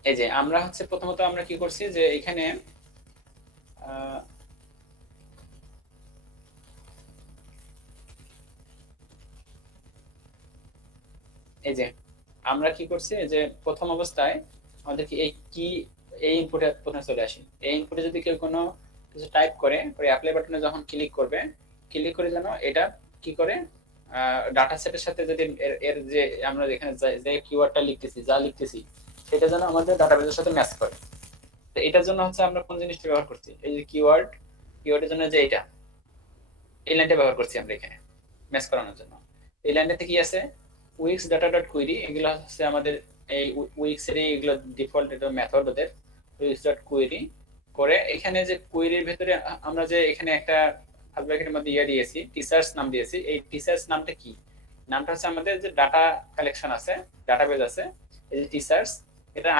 এই যে আমরা হচ্ছে প্রথমত আমরা কি করছি যে এখানে এই যে আমরা কি করছি যে প্রথম অবস্থায় আমাদের কি এই ইনপুটে প্রথমে চলে আসি। এই ইনপুটে যদি কেউ কোনো কিছু টাইপ করে ওই অ্যাপ্লাই বাটনে যখন ক্লিক করবে, ক্লিক করে যেন এটা কি করে ডাটা সেটের সাথে যদি এর যে আমরা এখানে যে কিওয়ার্ডটা লিখতেছি যা লিখতেছি সেটা যেন আমাদের ডাটাবেসের সাথে ম্যাচ করে। তো এটার জন্য হচ্ছে আমরা কোন জিনিসটা ব্যবহার করছি, এই যে কিওয়ার্ডের জন্য যে এই লাইনটা ব্যবহার করছি আমরা এখানে ম্যাচ করানোর জন্য। এই লাইনটাতে কি আছে, উইক্স ডাটা ডট কুইরি, এগুলো হচ্ছে আমাদের এই উইক্স এর এগুলো ডিফল্ট এটা মেথড ওদের। উইক্স ডট কুইরি করে এখানে যে কুইরির ভিতরে আমরা যে এখানে একটা ফার্স্ট ব্র্যাকেটের মধ্যে ইয়ে দিয়েছি টিচার্স নাম দিয়েছি। এই টিচার্স নামটা কি, নামটা হচ্ছে আমাদের যে ডাটা কালেকশন আছে, ডাটাবেজ আছে, এই যে টিচার্স, এটা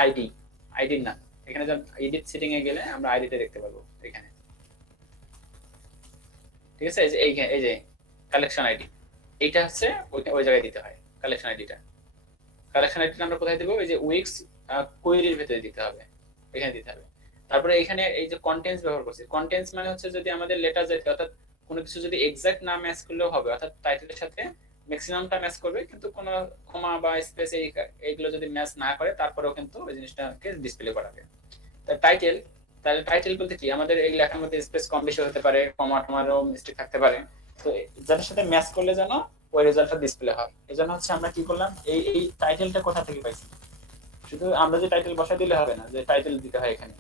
আইডির নাম। এখানে যখন এডিট সেটিং এ গেলে আমরা আইডিটা দেখতে পাবো এখানে। ঠিক আছে, এই যে কালেকশন আইডি, এইটা হচ্ছে ওই জায়গায় দিতে হয় কালেকশন আইডিটা। কালেকশন আইডিটা আমরা কোথায় দেবো, এই যে উইক্স কোয়েরির ভেতরে দিতে হবে। এখানে দিতে হবে। তারপরে এখানে এই যে কন্টেন্টস ব্যবহার করছি, কন্টেন্টস মানে হচ্ছে যদি আমাদের লেটার জাতীয়, অর্থাৎ কোনো কিছু যদি এক্সাক্ট না ম্যাচ করলেও হবে, অর্থাৎ টাইটেলের সাথে ম্যাক্সিমামটা ম্যাচ করবে, কিন্তু কোনো কমা বা স্পেস এইগুলো যদি ম্যাচ না করে তারপরেও কিন্তু ওই জিনিসটাকে ডিসপ্লে করাবে। টাইটেল, তাহলে টাইটেল বলতে কি, আমাদের এই লেখার মধ্যে স্পেস কম বেশি হতে পারে, কমা টমারও মিস্টেক থাকতে পারে, তো যাদের সাথে ম্যাচ করলে যেন ওই রেজাল্টটা ডিসপ্লে হয়। এই জন্য হচ্ছে আমরা কি করলাম, এই টাইটেলটা কোথা থেকে পাইছি, শুধু আমরা যে টাইটেল বসা দিলে হবে না, যে টাইটেল দিতে হয় এখানে।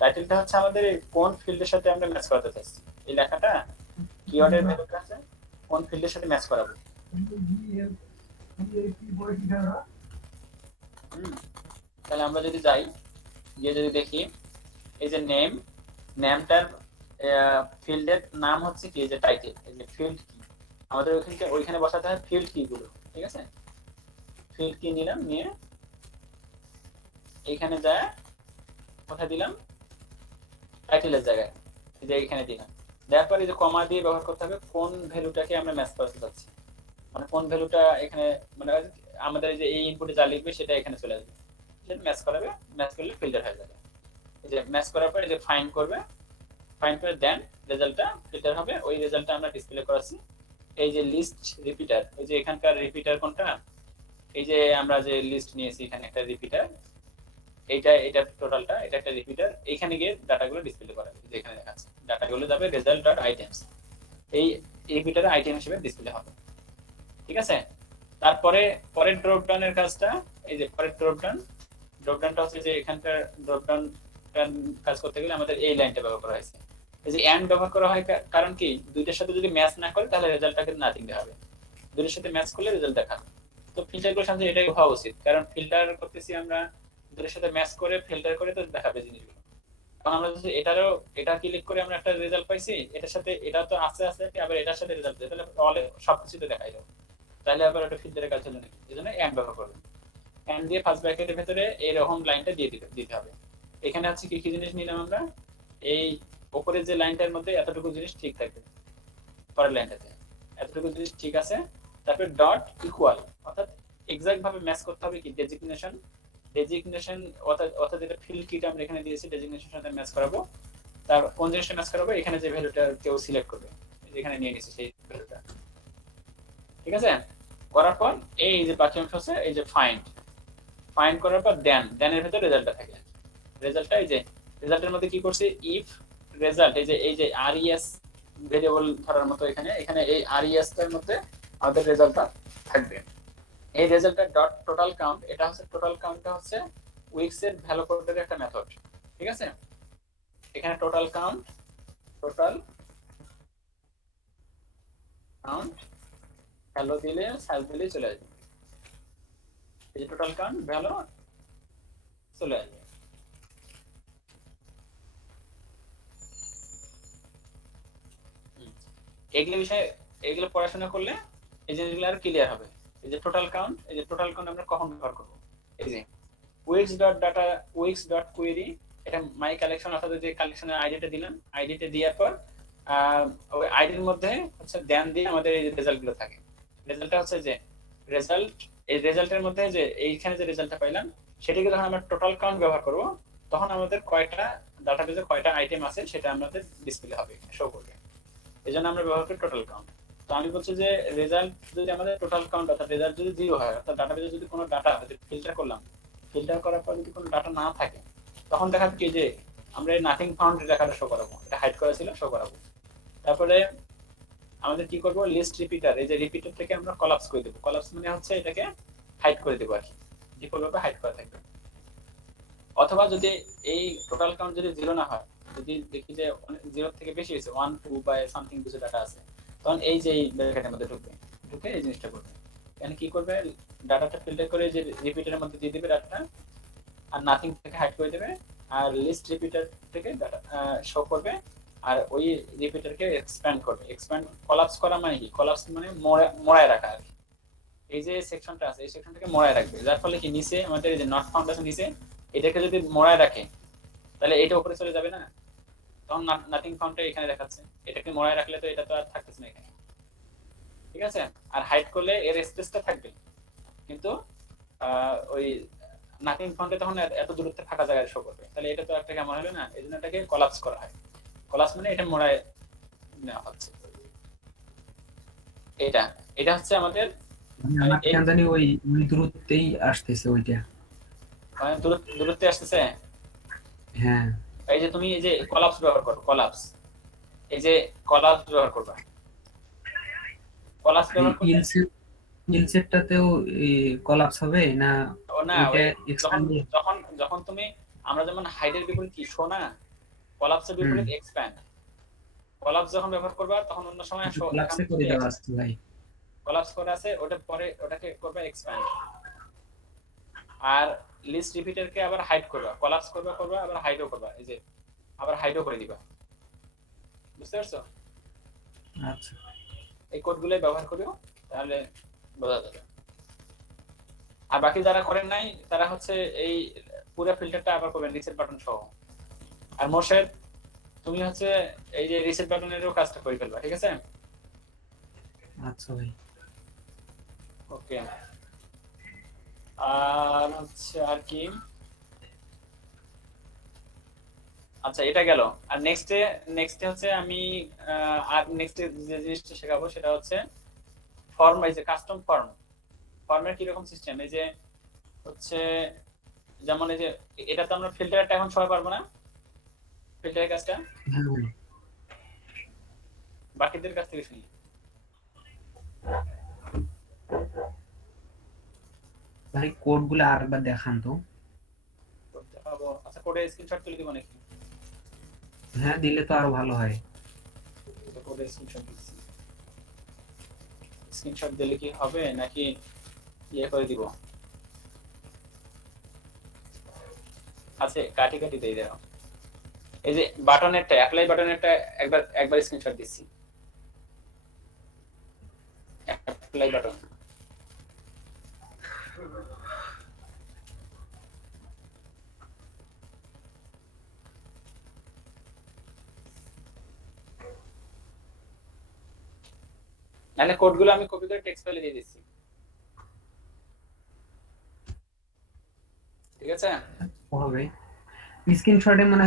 টাইটেলটা হচ্ছে আমাদের কোন ফিল্ডের সাথে আমরা ম্যাচ করাতে চাইছি, এই লেখাটা কিওয়ার্ডের ভ্যালুটা আছে কোন ফিল্ডের সাথে ম্যাচ করাবো। তাহলে আমরা যদি যাই, গিয়ে যদি দেখি এই যে নেমটার ফিল্ডের নাম হচ্ছে কি, যে টাইটেল, এই যে ফিল্ড কি, আমাদের ওইখানে বসাতে হয় ফিল্ড কি গুলো, ঠিক আছে। ফিল্ড কি নিলাম, নিয়ে এইখানে যায় কোথায় দিলাম, টাইটেলের জায়গায়, যে এইখানে দিলাম। দেওয়ার পরে যে কমা দিয়ে ব্যবহার করতে হবে কোন ভ্যালুটাকে আমরা ম্যাচ করাতে চাচ্ছি, মানে কোন ভ্যালুটা এখানে, মানে আমাদের যে এই ইনপুটে যা লিখবে সেটা এখানে চলে আসবে, সেটা ম্যাচ করাবে, ম্যাচ করলে ফিল্টার হয়ে যাবে। এই যে ম্যাচ করার পরে যে ফাইন্ড করবে, ফাইন্ড করে দেন রেজাল্টটা ফিল্টার হবে, ওই রেজাল্টটা আমরা ডিসপ্লে করাচ্ছি। এই যে লিস্ট রিপিটার, এই যে এখানকার রিপিটার কোনটা, এই যে আমরা যে লিস্ট নিয়েছি এখানে একটা রিপিটার, এটা টোটালটা, এটা একটা রিপিটার, এখানে গিয়ে ডাটাগুলো ডিসপ্লে করা হবে, যেখানে দেখাচ্ছে ডাটাগুলো যাবে রেজাল্ট ডট আইটেমস, এই রিপিটারে আইটেম হিসেবে ডিসপ্লে হবে, ঠিক আছে। তারপরে পরের ড্রপ ডাউনের কাজটা, এই যে পরের ড্রপ ডাউনটা হচ্ছে যে এখানকার ড্রপ ডাউন কাজ করতে গেলে আমাদের এই লাইনটা ব্যবহার করা হয়েছে। এই যে এন্ড ব্যবহার করা হয় কারণ কি, দুইটার সাথে যদি ম্যাচ না করে তাহলে রেজাল্টটাকে নাথিং দেখাবে, দুইটার সাথে ম্যাচ করলে রেজাল্ট দেখাবে। তো ফিল্টারগুলোর সাথে এটাই হওয়া উচিত, কারণ ফিল্টার করতেছি আমরা, দুটোর সাথে ম্যাচ করে ফিল্টার করে তো দেখাবে জিনিসগুলো। কারণ আমরা যদি এটা ক্লিক করে আমরা একটা রেজাল্ট পাইছি, এটার সাথে এটা তো আছে আছে, আবার এটার সাথে রেজাল্ট দেয়, তাহলে অলে সবকিছুতে দেখাই যাবে, তাহলে আবার ওটা ফিল্টারের কাজ হলো নাকি, এই জন্য এন্ড ব্যবহার করবেন। এন্ড দিয়ে ফার্স্ট ব্র্যাকেটের ভেতরে এরকম লাইনটা দিয়ে দিতে হবে। এখানে হচ্ছে কি কি জিনিস নিলাম আমরা, এই উপরের যে লাইনটার মধ্যে এতটুকু জিনিস ঠিক থাকবে, পরের লাইনটাতে এতটুকু জিনিস ঠিক আছে। তারপরে ডট ইকুয়াল, অর্থাৎ এক্সাক্ট ভাবে ম্যাচ করতে হবে কি ডেজিগনেশন অর্থাৎ যেটা ফিল্ড কিটা আমরা এখানে দিয়েছি ডেজিগনেশনের সাথে ম্যাচ করাবো। তার কোন জিনিসটা ম্যাচ করাবো, এখানে যে ভ্যালুটা কেউ সিলেক্ট করবে, এখানে নিয়ে নিছে সেই ভ্যালুটা, ঠিক আছে। করার পর এই যে বাকি অংশ আছে, এই যে ফাইন্ড করার পর দেনের ভিতরে রেজাল্টটা থাকে, রেজাল্টটা এই যে রেজাল্টের মধ্যে কি করছি, ইফ রেজাল্ট, এই যে আরইএস ভেরিয়েবল ধরার মতো এখানে এই আরইএস এর মধ্যে আমাদের রেজাল্টটা থাকবে। এই রেজাল্টটা ডট টোটাল কাউন্ট, এটা হচ্ছে টোটাল কাউন্টটা হচ্ছে উইকস এর ভ্যালু কোডের একটা মেথড, ঠিক আছে। এখানে টোটাল কাউন্ট ভ্যালু দিলে সার্চ দিলে চলে আসবে, এই যে টোটাল কাউন্ট ভ্যালু চলে আসবে। এগুলো পড়াশোনা করলে এই জিনিসগুলো আর ক্লিয়ার হবে। এই যে টোটাল কাউন্ট আমরা কখন ব্যবহার করব, এই যে wix.query, এটা মাই কালেকশন, অর্থাৎ যে কালেকশনের আইডিটা দিলাম, আইডিটা দেওয়ার পর ওই আইডির মধ্যে হচ্ছে দেন দিয়ে আমাদের এই রেজাল্টগুলো থাকে। রেজাল্টটা হচ্ছে যে এই রেজাল্টের মধ্যে যে এইখানে যে রেজাল্টটা পাইলাম, সেটাকে যখন আমরা টোটাল কাউন্ট ব্যবহার করব, তখন আমাদের কয়টা ডাটাবেজে কয়টা আইটেম আছে সেটা আমাদের ডিসপ্লে হবে, শো করবে। এই জন্য আমরা ব্যবহার করি টোটাল কাউন্ট। তো আমি বলছি যে রেজাল্ট যদি আমাদের টোটাল কাউন্ট, অর্থাৎ রেজাল্ট যদি 0 হয়, অর্থাৎ ডাটাবেজে যদি কোনো ডাটা ফিল্টার করলাম, ফিল্টার করার পর যদি কোনো ডাটা না থাকে, তখন দেখাবে কি যে আমরা এই নাথিং ফাউন্ড লেখাটা শো করাবো, এটা হাইড করা ছিল, শো করাবো। তারপরে আমাদের কি করব, লিস্ট রিপিটার, এই যে রিপিটার থেকে আমরা কলাপস করে দেবো, কলাপস মানে হচ্ছে এটাকে হাইড করে দেবো আর কি, ডিফল্ট ভাবে হাইড করা থাকবে। অথবা যদি এই টোটাল কাউন্ট যদি 0 না হয়, যদি দেখি যে 0 থেকে বেশি হয়েছে, 1 2 বা সামথিং কিছু ডাটা আছে, তখন এই যে এই ব্র্যাকেটের মধ্যে ঢুকে এই জিনিসটা করবে। এখানে কি করবে, ডাটাটা ফিল্টার করে যে রিপিটারের মধ্যে দিয়ে দিবে ডাটাটা, আর নাথিং থেকে হাইড করে দেবে, আর লিস্ট রিপিটার থেকে ডাটা শো করবে, আর ওই রিপিটারকে এক্সপ্যান্ড করবে। কলাপস করা মানে কি, কলাপস মানে মোড়ায় রাখা আর কি। এই যে সেকশনটা আছে, এই সেকশনটাকে মোড়ায় রাখবে, যার ফলে কি নিচে আমাদের এই যে নট ফাউন্ড আছে নিচে, এটাকে যদি মোড়ায় রাখে তাহলে এটা উপরে চলে যাবে না, তখন নাথিং ফাউন্ডটা এখানে দেখাচ্ছে। এটাকে মোড়ায় রাখলে তো এটা তো আর থাকতেছে না এখানে, ঠিক আছে। আর হাইড করলে এর স্পেসটা থাকবে, কিন্তু ওই নাথিং ফন্টে তখন এত দূরত্বে ফাঁকা জায়গায় শো করবে, তাহলে এটা তো একটা কেমন হলো না, এই জন্য এটাকে কলাপস করা হয়। কলাপস মানে এটা মোড়ায় নেওয়া হচ্ছে। এটা এটা হচ্ছে আমাদের আমার এই কেন জানি ওই ওই দূরত্বেই আসতেছে ওইটা। দূরত্বে আসতেছে। হ্যাঁ, এই যে তুমি এই যে কলাপস ব্যবহার করো, কলাপস, এই যে কলাপস ব্যবহার করবা, কলাপস ব্যবহার করলে ইলসেটটাতেও কলাপস হবে না? ও না, ওইটা ওই যখন এক্সপ্যান্ড। যখন যখন তুমি, আমরা যেমন হাইডের বিপরীত কি শো না, কলাপসের বিপরীত এক্সপ্যান্ড। কলাপস যখন ব্যবহার করবা তখন অন্য সময় শো, এখান কলাপসে করে থেকে দেওয়া আছে ভাই। কলাপস করে আছে, ওটা পরে ওটাকে করবে এক্সপ্যান্ড। আর লিস্ট রিপিটারকে আবার হাইড করবা, কলাপস করবা করবা আবার হাইডও করবা, এই যে আবার হাইডও করে দিবা। বুঝতে পারছো? আচ্ছা, এই কোডগুলো ব্যবহার করিও, তাহলে বোঝা যাবে। আর বাকি যারা করেন নাই তারা হচ্ছে এই পুরো ফিল্টারটা আবার করবেন রিসেট বাটন সহ। আর মোর্শেদ, তুমি হচ্ছে এই যে রিসেট বাটনেরও কাজটা করে ফেলবা, ঠিক আছে? আচ্ছা ভাই। ওকে। আর হচ্ছে আর কি, আচ্ছা এটা গেল। আর নেক্সটে হচ্ছে আমি আর নেক্সটে যে জিনিসটা শেখাবো সেটা হচ্ছে ফর্ম, এই যে কাস্টম ফর্ম। ফর্মের কি রকম সিস্টেম, এই যে হচ্ছে যেমন এই যে এটা তো আমরা ফিল্টারটা এখন সবাই পারবো না, ফিল্টারের কাজটা হ্যাঁ ভাই। বাকিদের কাছ থেকে শুনি। ভাই কোডগুলো আরেকবার দেখান তো। করতে পারবো? আচ্ছা কোডের স্ক্রিনশট তুলে দিব নাকি? হ্যাঁ, দিলে তো আরো ভালো হয়। কোডের স্ক্রিনশট দিচ্ছি। স্ক্রিনশট দিলে কি হবে নাকি ইয়ে করে দিব? আচ্ছা কাটি কাটি দিয়ে দাও। এই যে বাটনেরটা, অ্যাপ্লাই বাটনেরটা একবার স্ক্রিনশট দিচ্ছি। অ্যাপ্লাই বাটন, মানে কোডগুলো আমি কপি করে টেক্সট ফাইলে দিয়ে দিচ্ছি, ঠিক আছে? হবে স্ক্রিনশটে মনে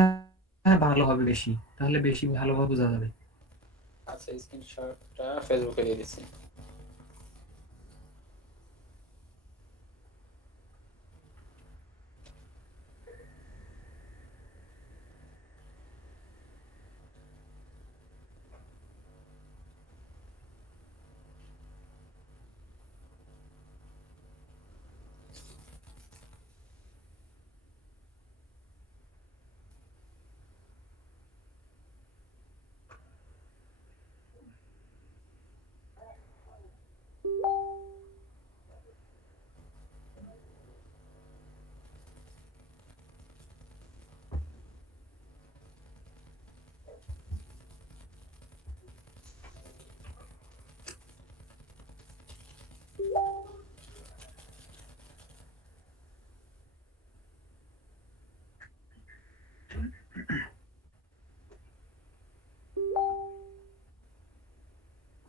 হয় ভালো হবে বেশি, তাহলে বেশি ভালোভাবে বোঝা যাবে। আচ্ছা স্ক্রিনশটটা ফেসবুকে দিয়ে দিচ্ছি।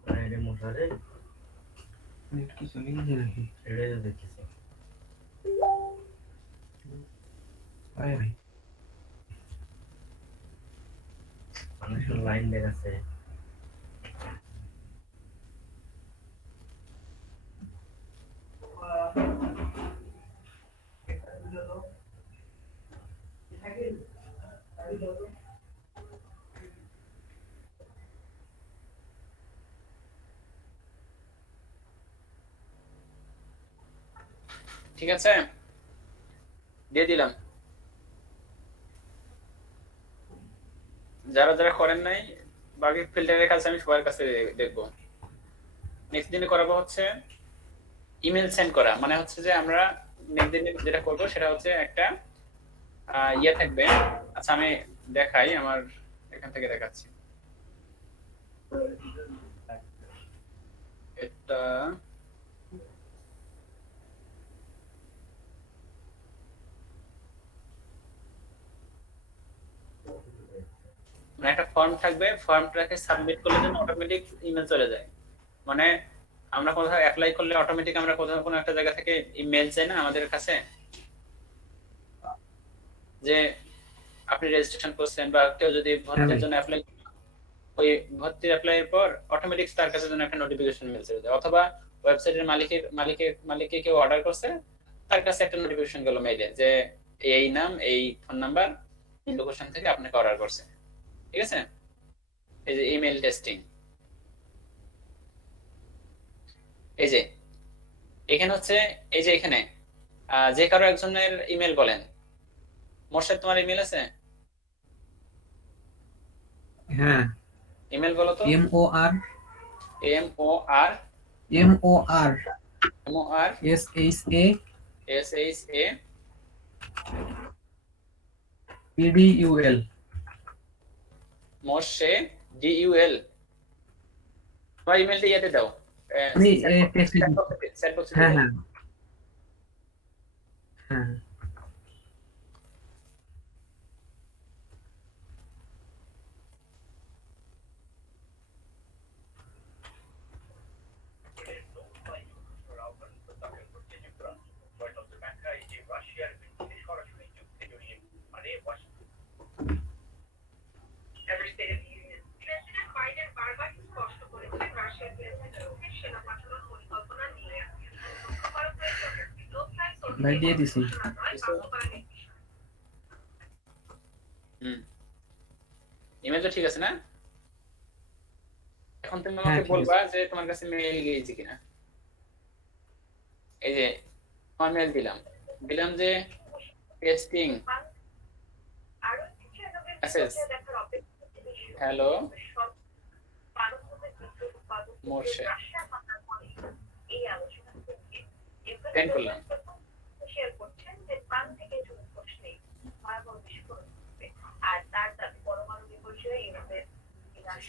বাইরে মশারে নেট কি চলে গেছে নাকি? এড়ে দেখতেছি আরে ভাই, মানুষের লাইন দেখাচ্ছে। ঠিক আছে, দিয়ে দিলাম। যারা যারা করেন নাই বাকি ফিল্টারের কাছে আমি সবার কাছে দেখবো। নেক্সট দিনে করাবো হচ্ছে ইমেল সেন্ড করা, মানে হচ্ছে যে আমরা নেক্সট দিনে যেটা করবো সেটা হচ্ছে একটা ইয়ে থাকবে। আচ্ছা আমি দেখাই, আমার এখান থেকে দেখাচ্ছি। এটা মানে একটা ফর্ম থাকবে, ফর্মটাকে সাবমিট করলে যেন অটোমেটিক ইমেল চলে যায়। মানে আমরা কোথাও অ্যাপ্লাই করলে অটোমেটিক আমরা কোথাও কোনো একটা জায়গা থেকে ইমেল চাই না আমাদের কাছে, যে আপনি রেজিস্ট্রেশন করছেন বা কেউ যদি ভর্তির ভাই। জন্য অ্যাপ্লাই, ওই ভর্তির অ্যাপ্লাইয়ের পর অটোমেটিক তার কাছে যেন একটা নোটিফিকেশন মেল চলে যায়, অথবা ওয়েবসাইটের মালিকে কেউ অর্ডার করছে, তার কাছে একটা নোটিফিকেশন গেল মেইলে যে এই নাম, এই ফোন নাম্বার, এই লোকেশন থেকে আপনাকে অর্ডার করছে। ঠিক আছে, এই যে ইমেল টেস্টিং। এই যে এখানে হচ্ছে, এই যে এখানে যে কারো একজনের ইমেল বলেন, মোর্শেদ তোমার ইমেল আছে? হ্যাঁ, ইমেল বলো তো। MOR MOR SHA PDUL মোর্শে DUL। তোমার ইমেলটা ইয়াতে দাও, আমি টেক্সট চ্যাট বক্সে হ্যাঁ দাও। হ্যাঁ হ্যাঁ ভাই দিয়ে দিছি। ইমেল তো ঠিক আছে না? এখন তুমি হ্যাঁ, আমাকে ঠিক বলবা যে তোমার কাছে মেইল গিয়েছে কিনা। এই যে আমার মেইল দিলাম যে testing message, hello Morshed, send করলাম।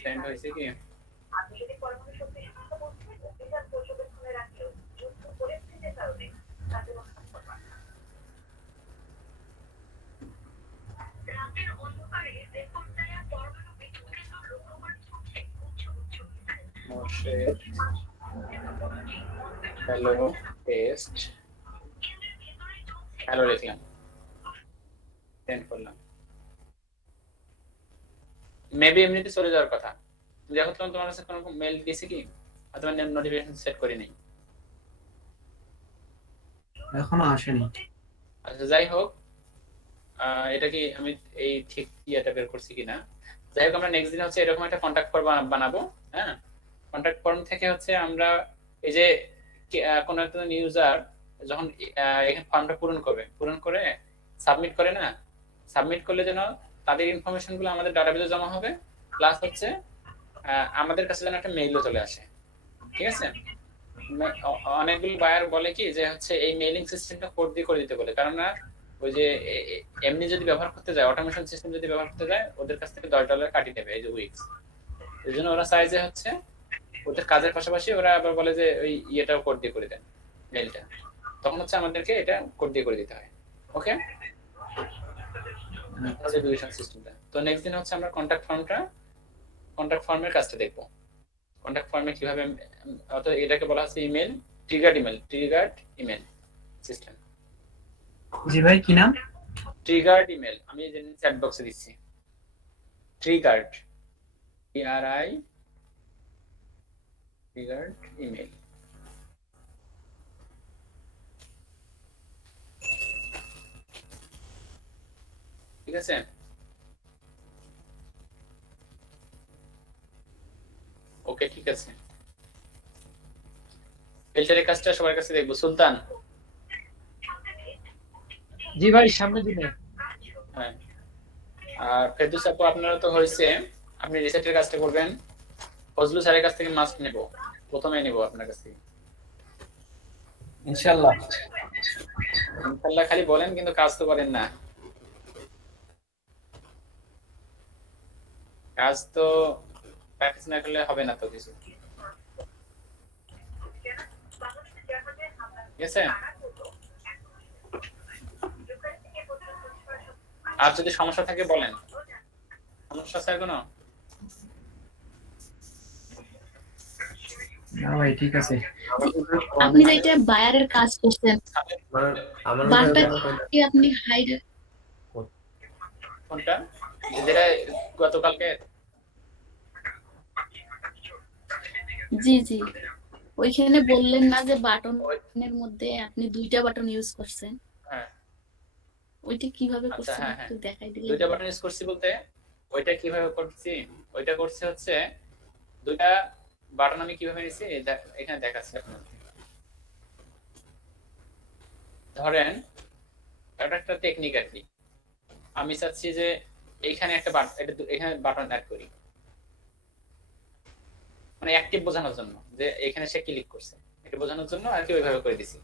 সেন্ড হয়েছে কি? মোর্শেদ হ্যালো টেস্ট, হ্যালো লিখলাম, সেন্ড করলাম। মেবি এমনিতে চলে যাওয়ার কথা, দেখো তোমার কাছে কোনো মেল গেছে কি, অথবা নোটিফিকেশন সেট করি নাই। এখনো আসেনি। আচ্ছা যাই হোক, এটা কি আমি এই ঠিক ইয়েটা বের করছি কিনা। যাই হোক, আমরা নেক্সট দিন হচ্ছে এরকম একটা কন্টাক্ট ফর্ম বানাবো। হ্যাঁ, কন্টাক্ট ফর্ম থেকে হচ্ছে আমরা এই যে কোনো একটা ইউজার যখন এখানে ফর্মটা পূরণ করে সাবমিট করে না, সাবমিট করলে যেন তাদের ইনফরমেশন গুলো আমাদের ডাটাবেজে জমা হবে, প্লাস হচ্ছে আমাদের কাছে যেন একটা মেইলও চলে আসে। ঠিক আছে, অনেকগুলো বায়ার বলে কি যে হচ্ছে এই মেইলিং সিস্টেমটা কোড দিয়ে করে দিতে বলে, কারণ না ওই যে এমনি যদি ব্যবহার করতে যায়, অটোমেশন সিস্টেম যদি ব্যবহার করতে যায়, ওদের কাছ থেকে $10 কাটিয়ে নেবে এই যে উইক্স। এই জন্য ওরা চায় যে হচ্ছে ওদের কাজের পাশাপাশি ওরা আবার বলে যে ওই ইয়েটাও কোড দিয়ে করে দেন মেইলটা, তখন হচ্ছে আমাদেরকে এটা কোড দিয়ে করে দিতে হয়। ওকে, এডুকেশন সিস্টেমটা। তো নেক্সট দিন হচ্ছে আমরা কন্টাক্ট ফর্মের কাজটা দেখবো। কন্টাক্ট ফর্মে কিভাবে, অর্থাৎ এটাকে বলা হচ্ছে ইমেল, ট্রিগার্ড ইমেল সিস্টেম। জি ভাই, কি নাম? ট্রিগার্ড ইমেল, আমি এই যে চ্যাট বক্সে দিচ্ছি, ট্রিগার্ড ট্রিগার্ড ইমেল। ঠিক আছে, ওকে ঠিক আছে। ফিল্টারের কাজটা সবার কাছে দেখবো। সুলতান, জি ভাই, সামনে দিনে। হ্যাঁ, আর ফেরদৌস আপু আপনারা তো হয়েছে, আপনি রিসেটের কাজটা করবেন। ফজলু স্যারের কাছ থেকে মাস্ক নেব, প্রথমে নেব আপনার কাছ থেকে ইনশাআল্লাহ। ইনশাআল্লাহ খালি বলেন, কিন্তু কাজ তো করেন না। কাজ তো প্র্যাকটিস না করলে হবে না তো কিছু। ঠিক আছে, আর যদি সমস্যা থাকে বলেন। সমস্যা স্যার কোনো? না ভাই, ঠিক আছে। আপনি যেটা বায়ারের কাজ করছেন, আমার বারটা কি আপনি হাইড কোনটা যেটা গতকালকে? জি জি, ওইখানে বললেন না যে ওই- বাটনের মধ্যে আপনি 2টা বাটন ইউজ করছেন, হ্যাঁ ওইটা কিভাবে আচ্ছা, করছেন হ্যাঁ একটু হ্যাঁ, দেখাই দিলে 2টা ভালো। বাটন ইউজ করছি বলতে ওইটা কিভাবে করছি, ওইটা করছে হচ্ছে 2টা বাটন আমি কিভাবে নিছি এখানে দেখাচ্ছি আপনাদের। ধরেন এটা একটা টেকনিক আর কি, আমি চাচ্ছি যে এইখানে একটা এখানে বাটন অ্যাড করি, মানে অ্যাক্টিভ বোঝানোর জন্য যে এখানে সে ক্লিক করছে, এটা বোঝানোর জন্য আর কি ওইভাবে করে দিছি।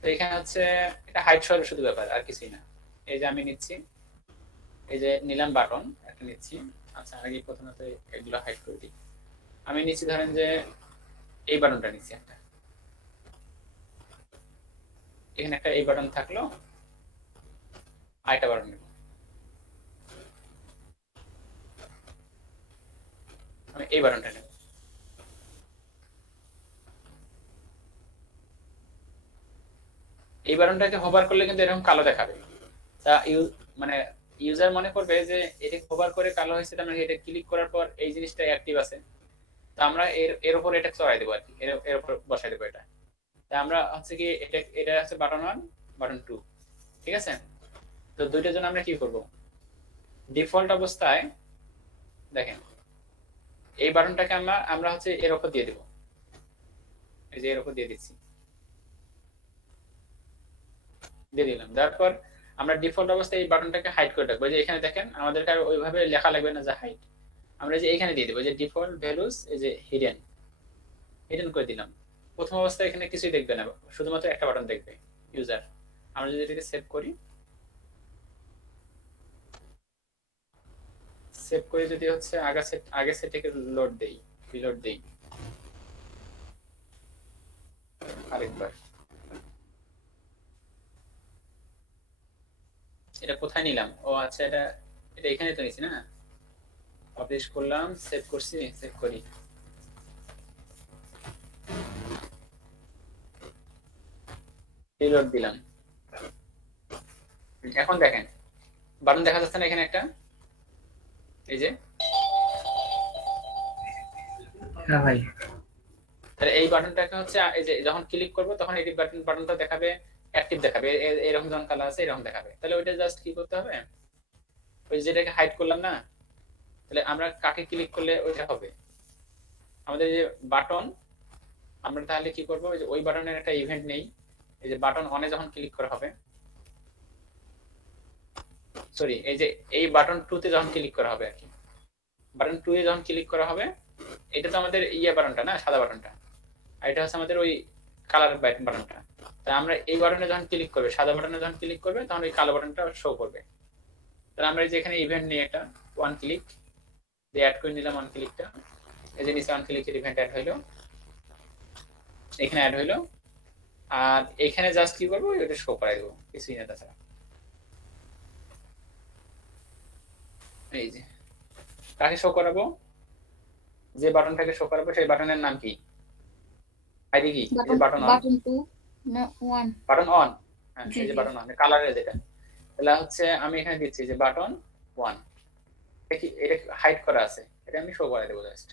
তো এখানে হচ্ছে এটা হাইট সরার শুধু ব্যাপার আর কিছুই না। এই যে আমি নিচ্ছি, এই যে নিলাম বাটন একটা নিচ্ছি। আচ্ছা আগে প্রথমে তো এগুলো হাইড করে দিই। আমি নিচ্ছি ধরেন যে এই বাটনটা নিচ্ছি একটা, এখানে একটা এই বাটন থাকলো, আরেকটা বাটন নেব, আমি এই বাটনটা নেব। এই বাটনটাকে হোভার করলে কিন্তু এরকম কালো দেখাবে। তা মানে ইউজার মনে করবে যে এটা হোভার করে কালো হয়েছে, তার মানে এটা ক্লিক করার পর এই জিনিসটা অ্যাক্টিভ আছে। তা আমরা এর উপর এটা চড়াই দেবো আর কি, এর উপর বসাই দেবো এটা। তা আমরা হচ্ছে কি এটা এটা হচ্ছে বাটন 1 বাটন 2, ঠিক আছে? তো দুইটার জন্য আমরা কি করব, ডিফল্ট অবস্থায় দেখেন এই বাটনটাকে আমরা আমরা হচ্ছে এর উপর দিয়ে দেব, এই যে এর উপর দিয়ে দিচ্ছি, দিয়ে দিলাম। তারপর আমরা ডিফল্ট অবস্থায় এই বাটনটাকে হাইড করে রাখবো। যে এখানে দেখেন আমাদেরকে আর ওইভাবে লেখা লাগবে না যে হাইড, আমরা যে এখানে দিয়ে দেবো যে ডিফল্ট ভ্যালুস, এই যে হিডেন, হিডেন করে দিলাম। প্রথম অবস্থায় এখানে কিছুই দেখবে না, শুধুমাত্র একটা বাটন দেখবে ইউজার। আমরা যদি এটাকে সেভ করি, সেভ করে যদি হচ্ছে আগে সেটটাকে লোড দেই, রিলোড দেই আরেকবার, এটা কোথায় নিলাম, ও আচ্ছা এটা এটা এখানে তো নিছি না, পাবলিশ করলাম, সেভ করছি, সেভ করি, রিলোড দিলাম। এখন দেখেন বাটন দেখা যাচ্ছে না এখানে একটা, এই যে হ্যাঁ ভাই, তাহলে এই বাটনটাকে হচ্ছে এই যে যখন ক্লিক করব তখন এই বাটনটা দেখাবে অ্যাক্টিভ দেখাবে, এরকম যখন কালার আছে এরকম দেখাবে। তাহলে ওইটা জাস্ট কি করতে হবে, ওই যেটাকে হাইড করলাম না, তাহলে আমরা কাকে ক্লিক করলে ওইটা হবে আমাদের যে বাটন, আমরা তাহলে কি করব, ওই যে ওই বাটনের একটা ইভেন্ট নেই, এই যে বাটন অনে যখন ক্লিক করা হবে, সরি এই যে এই বাটন 2 তে যখন ক্লিক করা হবে আর কি, বাটন 2 এ যখন ক্লিক করা হবে, এটা তো আমাদের ইয়ে বাটনটা না, সাদা বাটনটা, আর এটা হচ্ছে আমাদের ওই কালার বাটনটা। তাই আমরা এই বাটনে যখন ক্লিক করবে, সাদা বাটনে যখন ক্লিক করবে তখন ওই কালো বাটনটা শো করবে। তাহলে আমরা এই যে এখানে ইভেন্ট নিয়ে একটা ওয়ান ক্লিক দিয়ে অ্যাড করে নিলাম, ওয়ান ক্লিকটা, এই যে নিচে ওয়ান ক্লিকের ইভেন্ট অ্যাড হইলো, এখানে অ্যাড হইলো, আর এখানে জাস্ট কি করবো, এটা শো করাই দেবো, কিছুই না তাছাড়া। এই যে কাকে শো করাবো, যে বাটনটাকে শো করাবো সেই বাটনের নাম কি, আইডি কি, এই বাটন অন, বাটন 2 না 1? বাটন অন, হ্যাঁ জি এই যে জি, বাটন অন কালারের যেটা। তাহলে হচ্ছে আমি এখানে দিচ্ছি যে বাটন 1, এটা হাইড করা আছে, এটা আমি শো করে দেবো জাস্ট,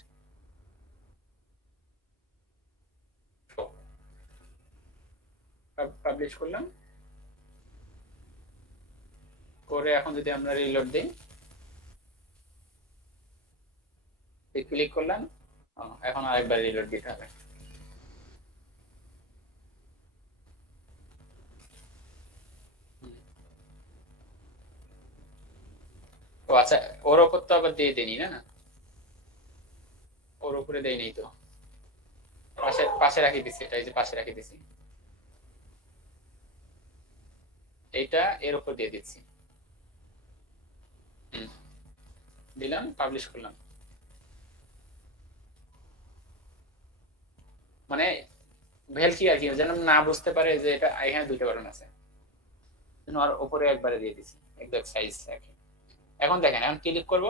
পাবলিশ করলাম করে এখন যদি আমরা রিলোড দিই, ক্লিক করলাম, এখন আরেকবার রিলোড দিতে হবে। ও আচ্ছা, ওর ওপর তো আবার দিয়ে দিইনি না, ওর উপরে দেই নেই তো, পাশে পাশে রাখি দিছি, এটা এই যে পাশে রাখি দিছি, এইটা এর উপর দিয়ে দিচ্ছি, দিলাম, পাবলিশ করলাম। মানে ভেলকি আর কি যেন না বুঝতে পারে যে এটা এখানে 2টা বাটন আছে, আর উপরে একবারে দিয়ে দিছি একদম সাইজ রাখি। এখন দেখেন, এখন ক্লিক করব,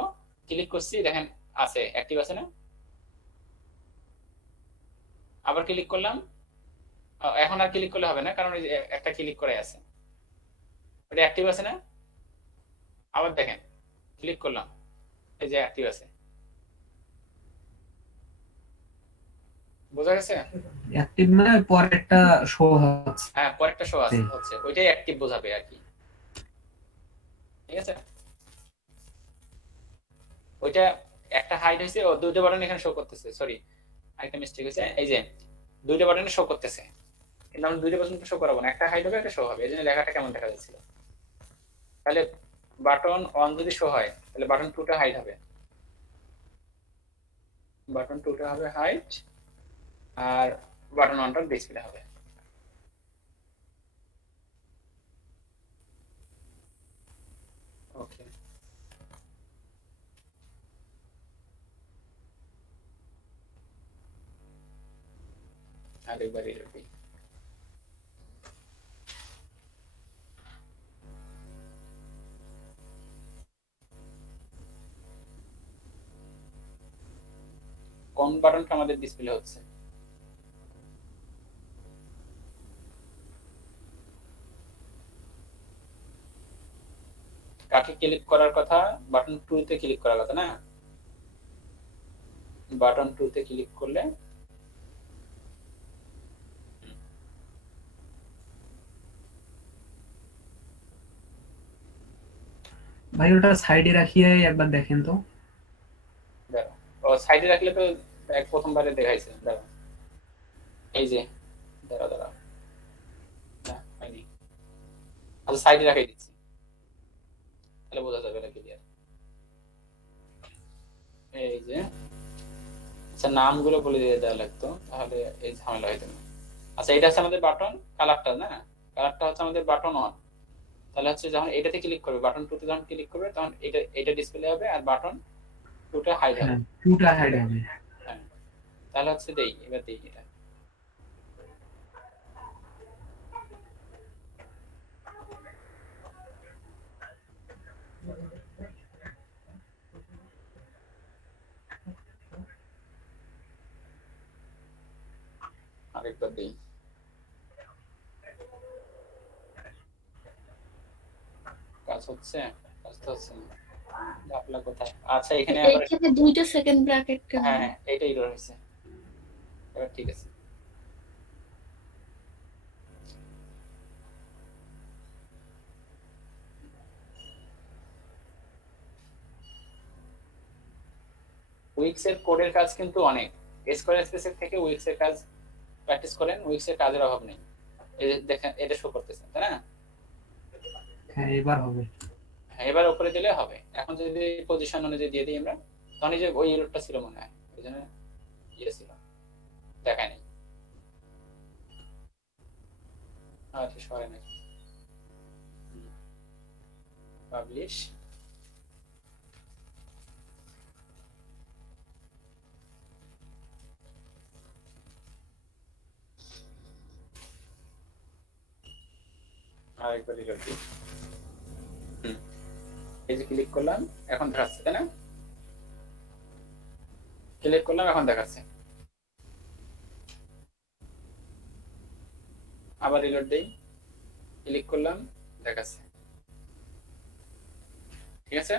ক্লিক করছি দেখেন আছে, অ্যাক্টিভ আছে না, আবার ক্লিক করলাম, এখন আর ক্লিক করলে হবে না কারণ ওই যে একটা ক্লিক করে আছে, ওটা অ্যাক্টিভ আছে না, আবার দেখেন ক্লিক করলাম, এই যে অ্যাক্টিভ আছে, বোঝা গেছে? অ্যাক্টিভ না, পরেরটা শো হচ্ছে। হ্যাঁ, পরেরটা শো আছে হচ্ছে, ওইটাই অ্যাক্টিভ বোঝাবে আর কি। ঠিক আছে, ওইটা একটা হাইড হয়েছে, ও দুইটা বাটন এখানে শো করতেছে, সরি আরেকটা মিস্টেক হয়েছে, এই যে দুইটা বাটনে শো করতেছে, কিন্তু আমরা দুইটা বাটন শো করাবো না, একটা হাইড হবে একটা শো হবে, এই জন্য লেখাটা কেমন দেখা যাচ্ছিল। তাহলে বাটন অন যদি শো হয় তাহলে বাটন টুটা হাইড হবে, বাটন টুটা হবে হাইড, আর বাটন অনটা ডিসপ্লে হবে। ওকে, আরেকবার রেডি। কোন বাটনটা আমাদের ডিসপ্লে হচ্ছে? কাকে ক্লিক করার কথা? বাটন 2 তে ক্লিক করার কথা না? বাটন 2 তে ক্লিক করলে ভাই ওটা সাইডে রাখিয়ে একবার দেখেন তো। দাঁড়াও, ও সাইডে রাখলে তো এক প্রথমবারে দেখাইছে, দাঁড়াও এই যে, দাঁড়াও দাঁড়াও, না হয়নি, আচ্ছা সাইডে রাখাই দিচ্ছি, তাহলে বোঝা যাবে না ক্লিয়ার। এই যে, আচ্ছা নামগুলো বলে দিয়ে দেওয়া লাগতো, তাহলে এই ঝামেলা হইতো না। আচ্ছা এটা হচ্ছে আমাদের বাটন, কালারটা না, কালারটা হচ্ছে আমাদের বাটন অন, তাহলে হচ্ছে যখন এটাতে ক্লিক করবে, বাটন 2 তে যখন ক্লিক করবে তখন এটা ডিসপ্লে হবে, আর বাটন 2টা হাইড হবে। হ্যাঁ, টুটা হাইড হবে। হ্যাঁ, তাহলে হচ্ছে দেই, এবার দেই এটা, আরেকবার দেই, কাজ হচ্ছে, কাজ তো হচ্ছে না, আপনার কোথায়? আচ্ছা এখানে আবার, এখানে 2টা সেকেন্ড ব্র্যাকেট কেন? হ্যাঁ হ্যাঁ, এইটাই রয়েছে, এবার ঠিক আছে। উইক্স এর কোডের কাজ কিন্তু অনেক, স্কোয়ার স্পেসের থেকে উইক্স এর কাজ প্র্যাকটিস করেন, উইক্স এর কাজের অভাব নেই। এই যে দেখেন এটা শো করতেছে, তাই না? হ্যাঁ এবার হবে। হ্যাঁ, এবার উপরে দিলে হবে। এখন যদি পজিশন অনুযায়ী দিয়ে দিই আমরা, তখন এই যে ওই এররটা ছিল মনে হয়, ওই জন্য ইয়ে ছিল, দেখায় নাই, আচ্ছা সরে নাই, পাবলিশ, আরেকবার রিলোড দিই, এই যে ক্লিক করলাম এখন দেখাচ্ছে, তাই না? ক্লিক করলাম এখন দেখাচ্ছে, আবার রিলোড দেই, ক্লিক করলাম দেখাচ্ছে, ঠিক আছে?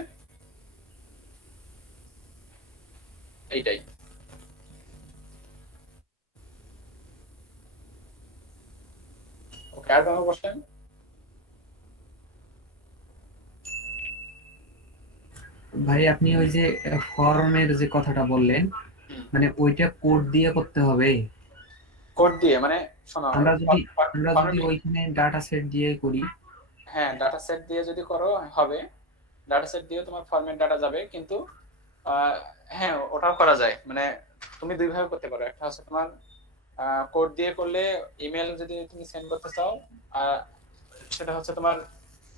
এইটাই। ওকে, আর কোনো কোশ্চেন? ভাই আপনি ওই যে ফর্মের যে কথাটা বললেন, মানে ওইটা কোড দিয়ে করতে হবে? কোড দিয়ে মানে শোনো, আমরা যদি ওইখানে ডাটা সেট দিয়ে করি? হ্যাঁ ডাটা সেট দিয়ে যদি করো হবে, ডাটা সেট দিয়ে তোমার ফরম্যাট ডাটা যাবে, কিন্তু হ্যাঁ ওটাও করা যায়, মানে তুমি দুই ভাবে করতে পারো, একটা হচ্ছে তোমার কোড দিয়ে করলে, ইমেল যদি তুমি সেন্ড করতে চাও, সেটা হচ্ছে তোমার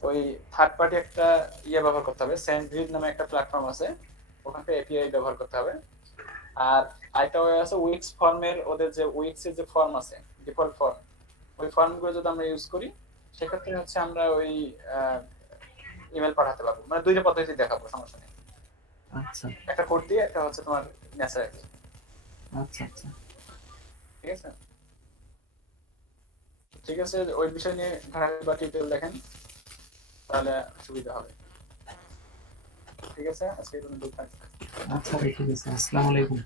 ওই থার্ড পার্টি একটা ইয়ে ব্যবহার করতে হবে, সেন্ডগ্রিড নামে একটা প্ল্যাটফর্ম আছে, ওখান থেকে এপিআই ব্যবহার করতে হবে। আর আরেকটা ওয়ে আছে উইক্স ফর্মের, ওদের যে উইক্স এর যে ফর্ম আছে, ডিফল্ট ফর্ম, ওই ফর্মগুলো যদি আমরা ইউজ করি, সেক্ষেত্রে হচ্ছে আমরা ওই ইমেল পাঠাতে পারবো, মানে দুইটা পদ্ধতি দেখাবো, সমস্যা নেই। আচ্ছা একটা কোড দিয়ে, একটা হচ্ছে তোমার ন্যাচারাল। আচ্ছা আচ্ছা, ঠিক আছে, ঠিক আছে, ওই বিষয় নিয়ে ধারাবাহিক বা টিউটোরিয়াল দেখেন, তাহলে সুবিধা হবে। ঠিক আছে। ঠিক আছে, আজকে এই পর্যন্ত থাক। আচ্ছা ভাই, ঠিক আছে, আসসালামু আলাইকুম।